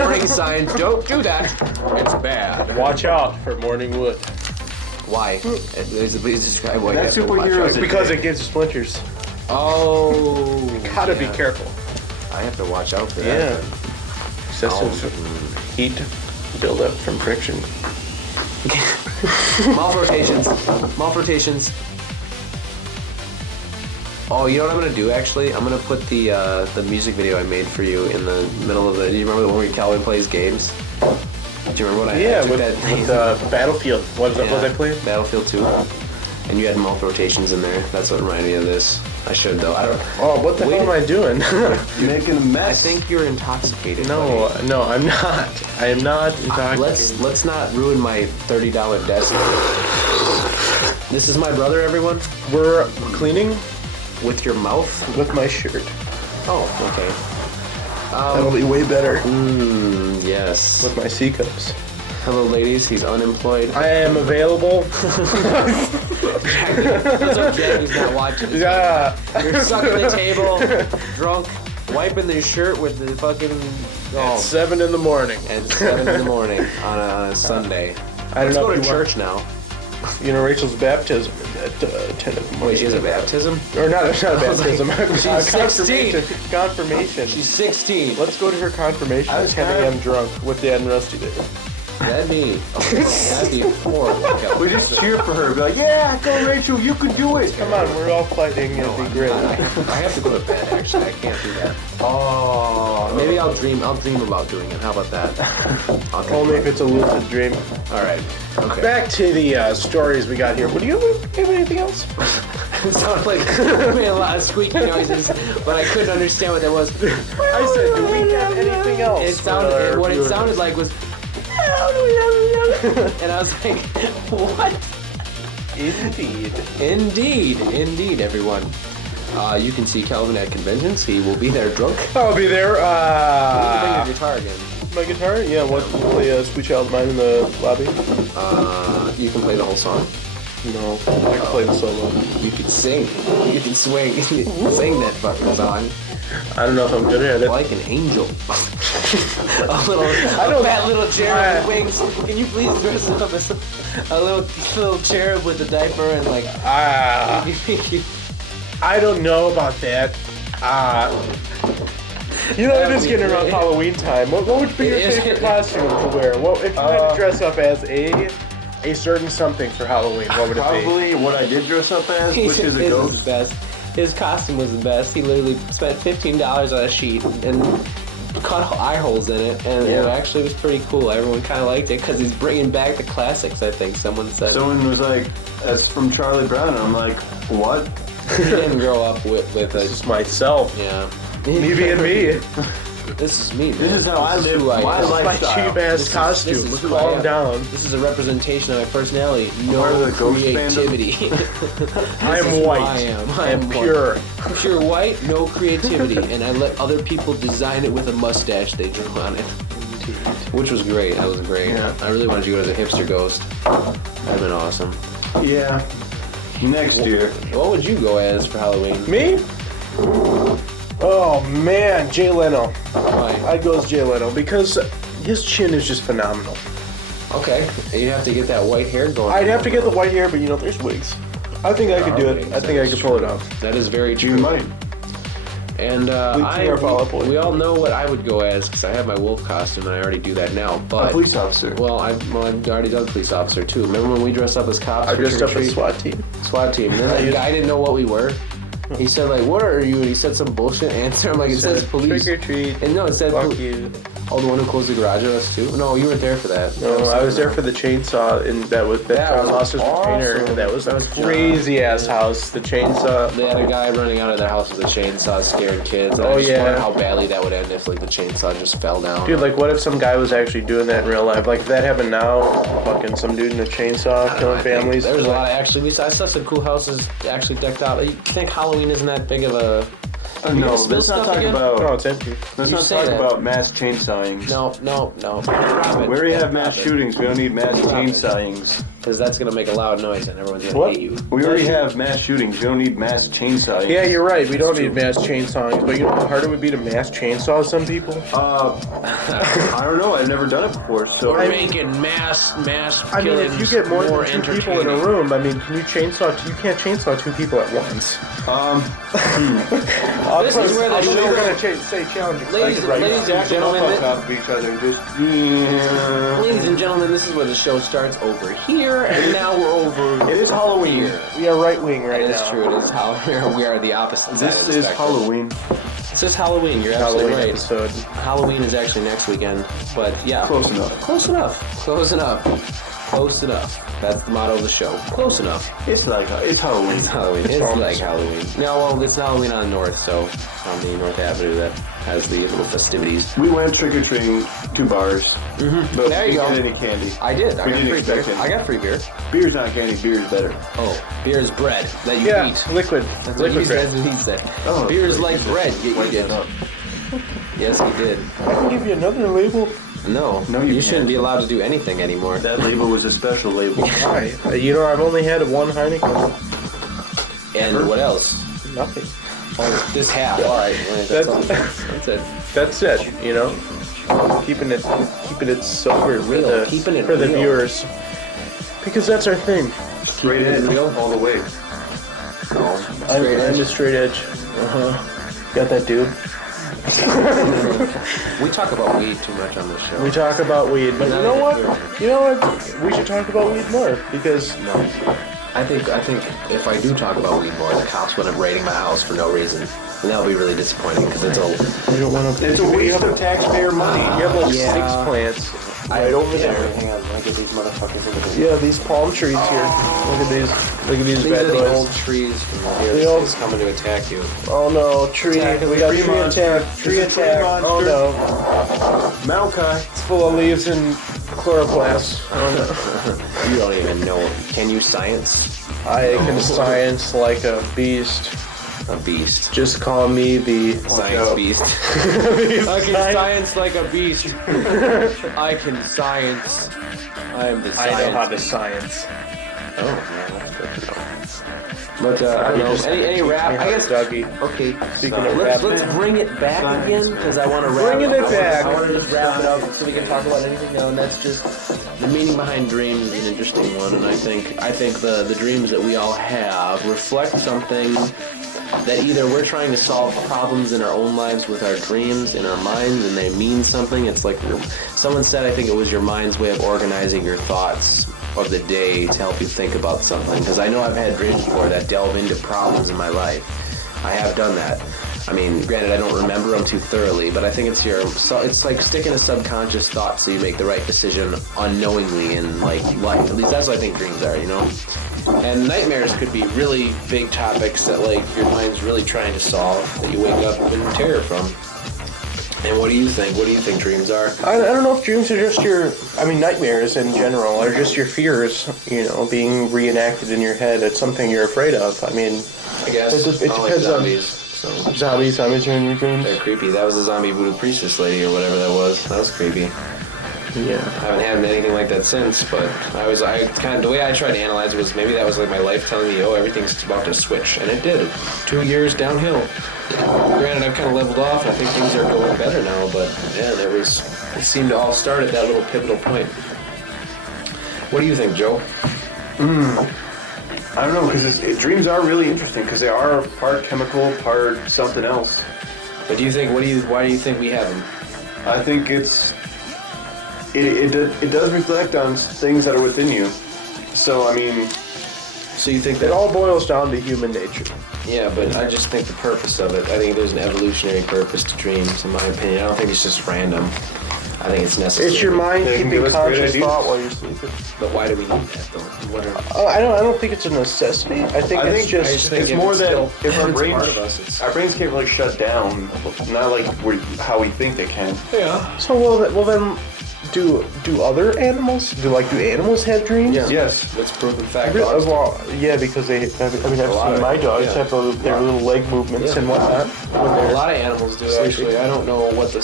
Warning sign, don't do that. It's bad. Watch out for morning wood. Why? Please describe why. That's you have to watch superheroes. out. Because it gives splinters. Oh. Gotta yeah. be careful. I have to watch out for Yeah. that. Excessive heat buildup from friction. Malrotations. Oh, you know what I'm gonna do actually? I'm gonna put the music video I made for you in the middle of the. Do you remember the one where Calvin plays games? Do you remember what I took with Battlefield. What was I playing? Battlefield 2. And you had rotations in there. That's what reminded me of this. I should though. I don't. Oh, what the hell am I doing? You're making a mess. I think you're intoxicated. No, buddy. no, I'm not. I am not intoxicated. Let's not ruin my $30 desk. This is my brother, everyone. We're cleaning With your mouth. with my shirt. Oh, okay. That'll be way better. Yes. With my C cups. Hello, ladies. He's unemployed. I am available. It's okay. He's not watching. Yeah. You're sucking the table, drunk, wiping the shirt with the fucking. At 7 in the morning. At 7 in the morning on a Sunday. I don't Let's know go if to you church now. You know, Rachel's baptism is at 10 in the morning. Wait, she has a baptism? Or not a baptism. She's 16. Confirmation. She's 16. Let's go to her confirmation at 10 a.m. drunk with Dad and Rusty there. That'd be horrible. We just cheer for her. Be like, yeah, go Rachel, you can do it. Come on, we're all fighting. It'll be great. I have to go to bed, actually. I can't do that. Oh, Maybe I'll dream about doing it. How about that? Only if it's a lucid dream. All right. Okay. Back to the stories we got here. Would you have anything else? It sounded like I made a lot of squeaky noises, but I couldn't understand what that was. I said, do we have anything else? It sounded. What it sounded like was. And I was like, what? Indeed, everyone. You can see Calvin at conventions. He will be there drunk. I'll be there. Bring your guitar again. My guitar? Yeah, what? Play Sweet Child of Mine in the lobby? You can play the whole song. No, I can play the solo. You could sing. You could swing. Sing that fucking song. I don't know if I'm good at it. Like an angel. A fat little cherub with wings. Can you please dress up as a little cherub with a diaper and like... I don't know about that. You know, it is getting around Halloween time. What would be your favorite costume to wear? What if you had to dress up as a certain something for Halloween? What would it be? Probably what I did dress up as, which is a ghost. His costume was the best. He literally spent $15 on a sheet and cut eye holes in it, and it actually was pretty cool. Everyone kind of liked it because he's bringing back the classics, I think someone said. Someone was like, that's from Charlie Brown, and I'm like, what? He didn't grow up with a... This is myself. Yeah. Me being me. This is me, man. This is how I live my lifestyle. My cheap-ass costume. Calm down. This is a representation of my personality. Part of No the ghost creativity. I am white. I am pure. Pure white, no creativity. And I let other people design it with a mustache they drew on it. Which was great. That was great. Yeah. I really wanted to go as a hipster ghost. That'd been awesome. Yeah. Next year. What would you go as for Halloween? Me? Oh man, Jay Leno. Why? I'd go as Jay Leno because his chin is just phenomenal. Okay. You have to get that white hair going. I'd have to get the white hair, but you know, there's wigs. I think I could do it. I think I could pull it off. That is very true. You might. And we all know what I would go as because I have my wolf costume and I already do that now. But A police officer. Well, I've already done police officer too. Remember when we dressed up as cops? I for dressed up as trick-or-treat? SWAT team. SWAT team. And then the guy didn't know what we were. He said like, "What are you?" And he said some bullshit answer. I'm like, "It says police." Trick or treat. And no, it said Fuck you. Oh, the one who closed the garage on us too? No, you weren't there for that. No, I was there for the chainsaw, and that John lost his retainer. awesome. That was a crazy ass house. The chainsaw. They had a guy running out of their house with a chainsaw scaring kids. And Oh, I just yeah. wonder how badly that would end if like the chainsaw just fell down. Dude, like, what if some guy was actually doing that in real life? Like, if that happened now, fucking some dude in a chainsaw killing families. There's a lot of actually. I saw some cool houses actually decked out. You think Halloween isn't that big of a? No, spill let's not stuff talk again? about. No, it's empty. Let's You not say talk that. about mass chainsawings. No. We already have mass shootings. We don't need mass chainsawings. Because that's gonna make a loud noise and everyone's gonna What? hate you. We already have mass shootings. We don't need mass chainsawings. Yeah, you're right. We don't need mass chainsawing, but you know how hard it would be to mass chainsaw some people? I don't know. I've never done it before, so. We're making mass I mean, if you get more than two people in a entertaining. room, I mean, can you chainsaw? You can't chainsaw two people at once. This is where the show- We're gonna say challenging. Ladies right and now. gentlemen, on top of each other and just. ladies and gentlemen, this is where the show starts over here, and now we're over. It is Halloween. here. We are right wing right That now. is true. It is how we are the opposite side This of the is spectrum. Halloween. This is Halloween. You're Halloween absolutely right. episode. Halloween is actually next weekend, but yeah, Close enough. Close enough. Close enough. Close enough. That's the motto of the show. Close enough. It's Halloween. It's Halloween. It's almost- like Halloween. No, well, it's Halloween on the north, so on the North Avenue that has the little festivities. We went trick or treating to bars, but Mm-hmm. There we you didn't go. get any candy. I did. I We got didn't free beer. expect any. I got free beer. Beer's not candy. Beer is better. Oh, beer is bread that you Yeah, eat. liquid. That's what, Liquid bread. that's what he said. Oh, beer is so like you just bread. You wake eat it. it up. Yes, he did. I can give you another label. No, No, you shouldn't can't. be allowed to do anything anymore. That label was a special label. Why? You know, I've only had one Heineken. And what else? Nothing. Oh, this half. All right. That's it. That's it. You know, keeping it sober for Real, the keeping it for the real. viewers, because that's our thing. Straight edge, all the way. I'm edge. the straight edge. Got that, dude. We talk about weed too much on this show. We talk about weed, but you know what? You know what? We should talk about weed more because No. I think if I do talk about weed more, the cops would up raiding my house for no reason. And that would be really disappointing because it's all... we don't want to. It's a waste of taxpayer money. You have like Yeah. 6 plants right over there. Hang on, let me get these motherfuckers into here. Yeah, these palm trees here. Look at these. Look at these These bad are the boys. old trees from here. The This old- is coming to attack you. Oh no, tree. Attack We got tree tree monster. attack. Tree It's a tree attack. Oh monster. no. Malachi. It's full of leaves and chloroplast. You don't even know. Can you science? I can science like a beast. A beast. Just call me the Science beast. I can science like a beast. I can science. I am the science. I know how to science. that's good to know. But I don't know. Any rap? I guess. Okay. Speaking of rap, let's bring it back again because I want to wrap. Bringing it back. I want to just wrap it up so we can talk about anything now, and that's just the meaning behind dreams is an interesting one, and I think the dreams that we all have reflect something that either we're trying to solve problems in our own lives with our dreams in our minds, and they mean something. It's like someone said, I think it was your mind's way of organizing your thoughts of the day to help you think about something. Because I know I've had dreams before that delve into problems in my life. I have done that. I mean, granted, I don't remember them too thoroughly, but I think it's like sticking a subconscious thought so you make the right decision unknowingly in like life. At least that's what I think dreams are, you know? And nightmares could be really big topics that like your mind's really trying to solve that you wake up in terror from. And what do you think? What do you think dreams are? I don't know if dreams are just nightmares in general are just your fears, being reenacted in your head. It's something you're afraid of. I mean, I guess. It depends like zombies. So. Zombies are in your dreams. They're creepy. That was the zombie voodoo priestess lady or whatever that was. That was creepy. Yeah. I haven't had anything like that since, but the way I tried to analyze it was maybe that was like my life telling me, oh, everything's about to switch, and it did. 2 years downhill. Granted, I've kind of leveled off, and I think things are going better now, but man, it seemed to all start at that little pivotal point. What do you think, Joe? I don't know, because dreams are really interesting, because they are part chemical, part something else. But why do you think we have them? I think it does reflect on things that are within you. So, I mean... So you think that... It all boils down to human nature. Yeah, but I just think the purpose of it, I think there's an evolutionary purpose to dreams, in my opinion. I don't think it's just random. I think it's necessary. It's your mind keeping conscious thought while you're sleeping. But why do we need that, though? I don't think it's a necessity. I think it's more that if our brains, part of us, our brains can't really shut down, not like how we think they can. Yeah. So well then, do other animals? Do animals have dreams? Yeah. Yes. That's proven fact. Well, yeah, because I've seen my dogs have their little leg movements and whatnot. A lot of animals do actually. I don't know what the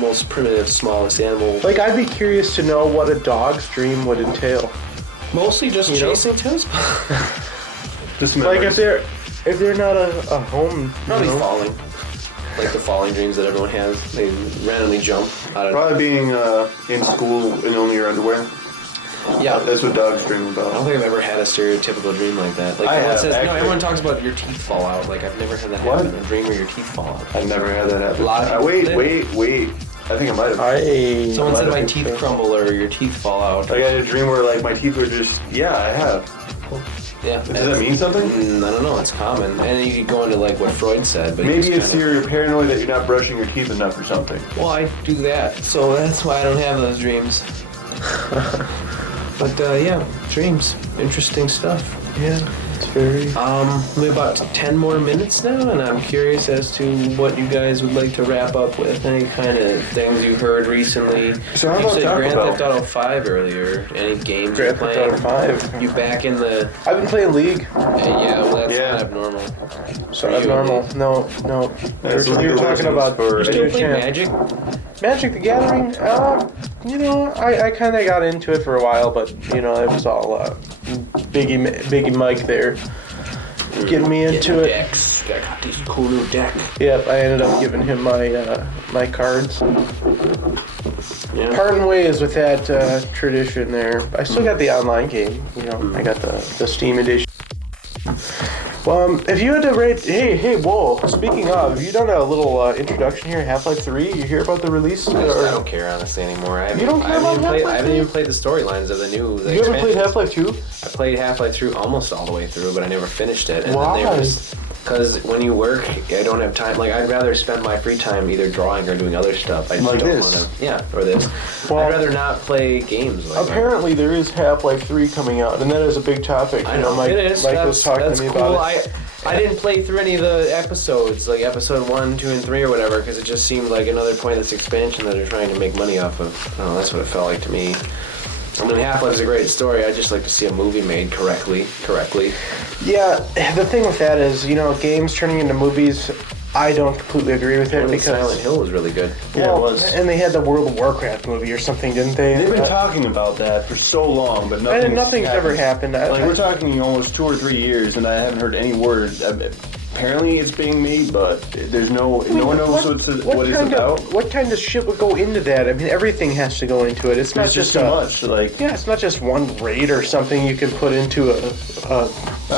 most primitive, smallest animal. Like, I'd be curious to know what a dog's dream would entail. Mostly just chasing toes. Just like if they're not a home. Probably falling. Like the falling dreams that everyone has. They randomly jump out of. Probably being in school in only your underwear. Yeah, that's what dogs dream about. I don't think I've ever had a stereotypical dream like that. Like everyone talks about your teeth fall out. Like I've never had that happen. A dream where your teeth fall out. I've never had that happen. A lot of wait. I think I might have. Someone said my teeth crumble or your teeth fall out. I had a dream where like my teeth were just. Yeah, I have. Yeah. Does that mean something? I don't know. It's common, and you could go into like what Freud said, but maybe it's you're paranoid that you're not brushing your teeth enough or something. Well, I do that, so that's why I don't have those dreams. But yeah, dreams, interesting stuff. Yeah, it's very. We have about 10 more minutes now, and I'm curious as to what you guys would like to wrap up with. Any kind of things you heard recently. So how you about said Taco Grand Bell? Theft Auto 5 earlier. Any games Grand you're Theft playing? Auto 5. You back in the? I've been playing League. Yeah, well that's kind of normal. So abnormal. No. You're talking about. You still play Magic? Magic the Gathering? I kind of got into it for a while, but it was all Biggie Mike there getting me into it. Decks. I got these cool new deck. Yep, I ended up giving him my cards. Yeah. Parting ways with that tradition there. I still got the online game. I got the Steam edition. Well, if you had to rate, hey, whoa! Speaking of, have you done a little introduction here? Half-Life 3. You hear about the release? I don't care honestly anymore. You don't care about Half-Life 3? I haven't even played the storylines of the new. You haven't played Half-Life 2? I played Half-Life 3 almost all the way through, but I never finished it. And Why? Then because when you work, I don't have time. Like I'd rather spend my free time either drawing or doing other stuff. I just like don't this. want to. Yeah, or this. Well, I'd rather not play games. Like apparently, there is Half-Life 3 coming out, and that is a big topic. I know Mike, it is. Mike was talking to me about it. I didn't play through any of the episodes, like episode 1, 2, and 3 or whatever, because it just seemed like another pointless expansion that they're trying to make money off of. I don't know, that's what it felt like to me. I mean, Half-Life is a great story. I'd just like to see a movie made correctly. Yeah, the thing with that is, games turning into movies, I don't completely agree with it because Silent Hill was really good. Yeah, it was. And they had the World of Warcraft movie or something, didn't they? They've been talking about that for so long, but nothing's ever happened. Like we're talking almost 2 or 3 years, and I haven't heard any word. Apparently, it's being made, but there's no one knows what it's about. What kind of shit would go into that? I mean, everything has to go into it. It's not just too much. Like it's not just one raid or something you can put into a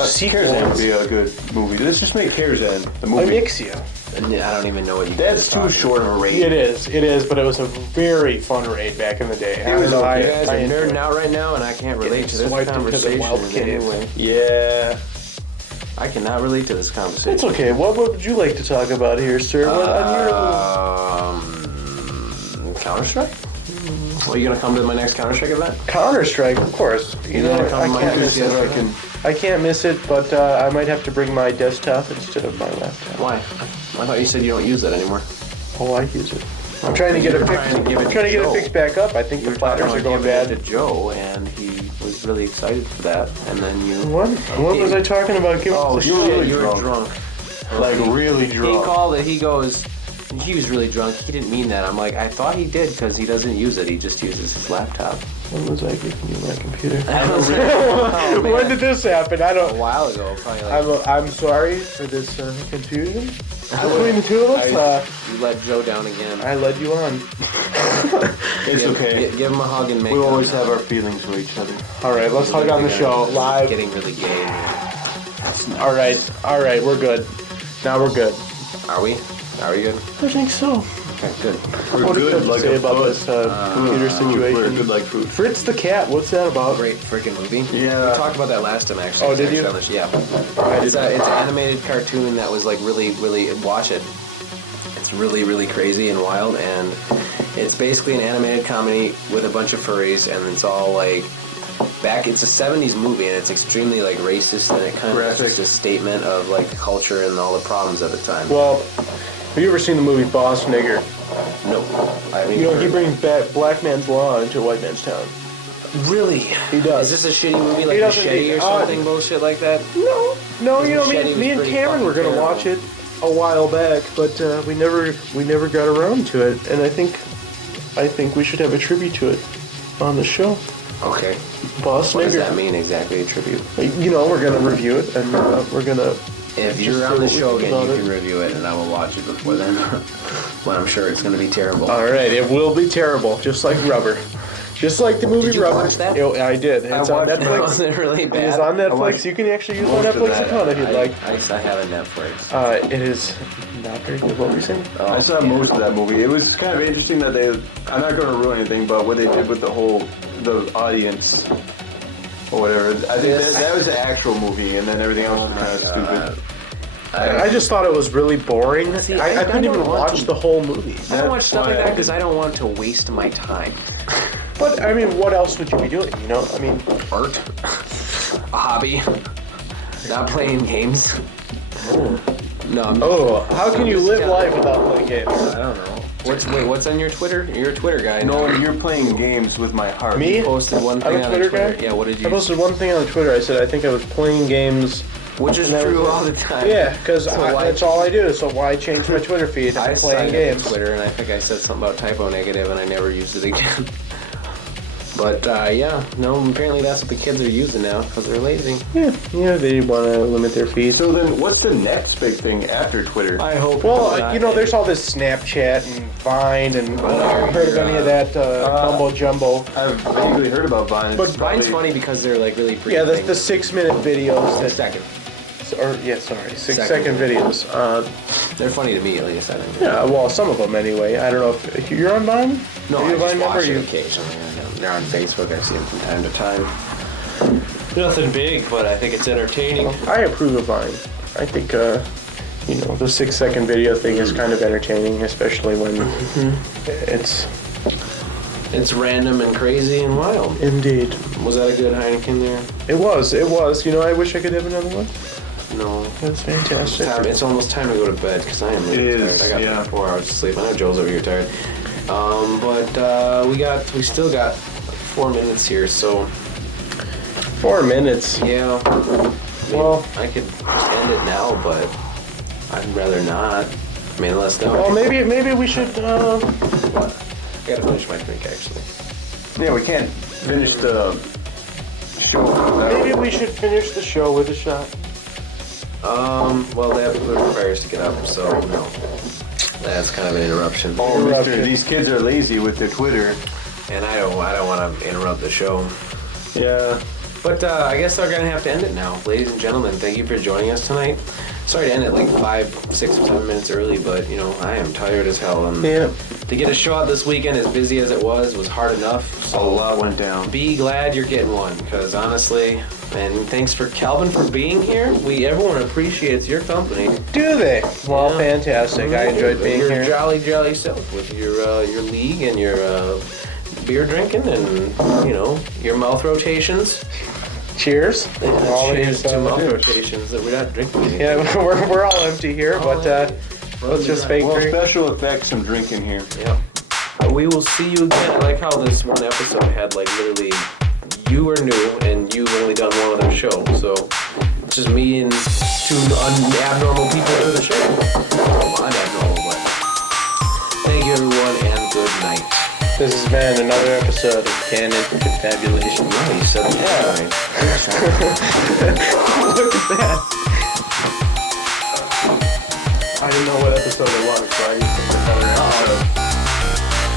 sequel. Tarzan would be a good movie. Let's just make Tarzan the movie. Onyxia. I don't even know what you That's too short of a raid. It is, but it was a very fun raid back in the day. You guys are nerding out right now, and I can't relate to this conversation in any way. Yeah. I cannot relate to this conversation. It's okay. What would you like to talk about here, sir? Counter-Strike? Are you going to come to my next Counter-Strike event? Counter-Strike, of course. You know, I can't miss it, but I might have to bring my desktop instead of my laptop. Why? I thought you said you don't use that anymore. Oh, I use it. I'm trying to get it fixed back up. I think the platters are going bad. To Joe, and he was really excited for that. And then you. What? What was I talking about? Oh shit! You were drunk. Like really drunk. He called it. He goes. He was really drunk. He didn't mean that. I'm like, I thought he did because he doesn't use it. He just uses his laptop. When was I giving you my computer? Oh, when did this happen? I don't. A while ago, probably. I'm sorry for this confusion between the two of us. You let Joe down again. I led you on. It's okay. Give him a hug and make. We always have our feelings for each other. All right, let's hug on the show live. Getting really gay. All right, we're good. Now we're good. Are we? Are we good? I think so. Okay, good. We're good. Like say about this computer situation. We're good like food. Fritz the Cat. What's that about? Great freaking movie. Yeah. We talked about that last time, actually. Oh, did you? Yeah. It's an animated cartoon that was like really, watch it. It's really, really crazy and wild, and it's basically an animated comedy with a bunch of furries, and it's all like it's a 70s movie, and it's extremely like racist, and it kind of just a statement of like the culture and all the problems at the time. Well, have you ever seen the movie Boss Nigger? No. He brings back black man's law into white man's town. Really? He does. Is this a shitty movie like Machete or something bullshit like that? No. You know, me and Cameron were gonna watch it a while back, but we never got around to it, and I think we should have a tribute to it on the show. Okay. Boss Nigger. What does that mean exactly, a tribute? You know, we're gonna review it, and we're gonna. If you're on the show again, you can review it, and I will watch it before then. But I'm sure it's going to be terrible. All right, it will be terrible, just like Rubber. Just like the movie Rubber. Watch that? I did. It's on Netflix. Was it really bad? It is on Netflix. You can actually use it on Netflix a ton if you'd like. I have a Netflix. It is not very good. What were you saying? I saw most of that movie. It was kind of interesting that I'm not going to ruin anything, but what they did with the audience or whatever. I think that was the actual movie, and then everything else was kind of stupid. I just thought it was really boring. I couldn't even watch the whole movie. I don't watch stuff like that because I don't want to waste my time. But, I mean, what else would you be doing, you know? I mean... Art. A hobby. Not playing games. No. How can you live life without playing games? I don't know. What's on your Twitter? You're a Twitter guy. No, you're playing games with my heart. Me? You posted one thing on Twitter Twitter. Guy? Yeah, what did you... I posted one thing on Twitter. I said I think I was playing games... Which is true all the time. Yeah, because that's all I do, so why change my Twitter feed? I'm playing games. Twitter, and I think I said something about typo negative, and I never used it again. But, apparently that's what the kids are using now, because they're lazy. Yeah, they want to limit their feed. So then, what's the next big thing after Twitter? I hope. Well, there's all this Snapchat and Vine, and I haven't heard of any of that mumbo jumbo. I've vaguely heard about Vine. But Vine's funny because they're like really brief. Yeah, the 6-minute videos. 6 second videos. They're funny to me, at least. I think. Yeah, well, some of them anyway. I don't know if you're on Vine. No, are you I a Vine just member? watch it occasionally. They're on Facebook. I see them from time to time. Nothing big, but I think it's entertaining. I approve of Vine. I think the 6-second video thing is kind of entertaining, especially when it's random and crazy and wild. Indeed. Was that a good Heineken there? It was. I wish I could have another one. No. That's fantastic. It's almost time to go to bed because I am really tired. I got 4 hours of sleep. I know Joel's over here tired. But we still got 4 minutes here, so 4 minutes. Yeah. Well, I could just end it now, but I'd rather not. I mean, unless no. Well, maybe we should. What? I gotta finish my drink, actually. Yeah, we can't finish the show. Maybe we should finish the show with a shot. Well, they have food prayers to get up, so no. That's kind of an interruption. Oh, mister, these kids are lazy with their Twitter. And I don't want to interrupt the show. Yeah. But I guess we're gonna have to end it now. Ladies and gentlemen, thank you for joining us tonight. Sorry to end it like 5, 6, or 7 minutes early, but you know, I am tired as hell. And Yeah. to get a show out this weekend, as busy as it was hard enough. So A lot went down. be glad you're getting one, because honestly, and thanks for Calvin for being here. Everyone appreciates your company. Do they? Well, Yeah. fantastic. I enjoyed being your here. jolly self with your league and your beer drinking and, you know, your mouth rotations. Cheers. Cheers to mouth rotations that we're not drinking anything. Yeah, we're all empty here, but let's just fake Well, drink. special effects, some drinking here. Yeah. We will see you again. I like how this one episode had like literally you were new and you've only done one other show, so it's just me and two abnormal people doing the show. Well, I'm abnormal, but thank you everyone and good night. This has been another episode of Canid Confabulation. Yeah, you said Yeah. Look at that. I didn't know what episode it was, so I used to another episode.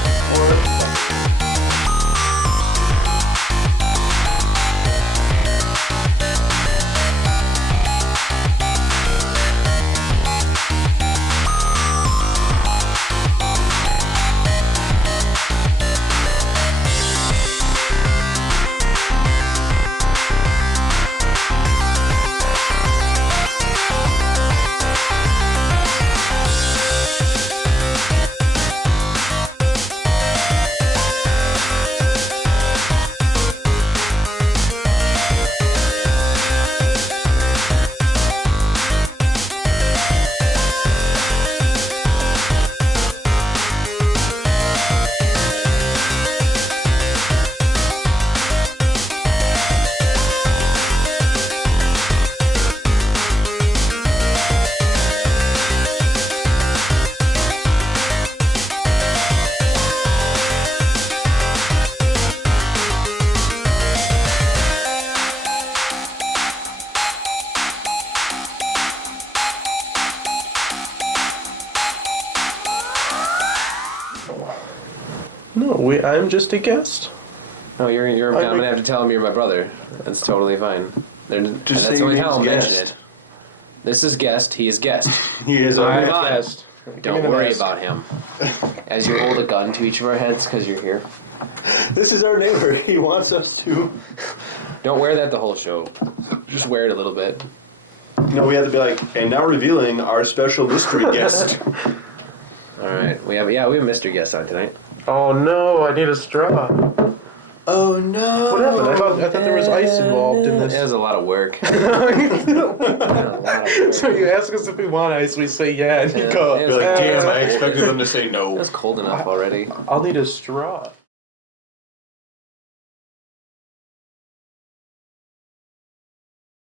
No, I'm just a guest. No, you're. I'm gonna have to tell him you're my brother. That's totally fine. Just that's say the only your how I'll name's mention guest. it. This is guest. He is guest. He is our I'm on. Guest. Don't worry about him. As you hold a gun to each of our heads because you're here. This is our neighbor. He wants us to. Don't wear that the whole show. Just wear it a little bit. No, we have to be like, and now revealing our special mystery guest. All right. We have a mystery guest on tonight. Oh no, I need a straw. Oh no! What happened? I thought there was ice involved in this. It was a lot of work. So you ask us if we want ice, we say yeah, and you go. Yeah, You're like, damn, I expected them to say It no. was cold enough already. I'll need a straw.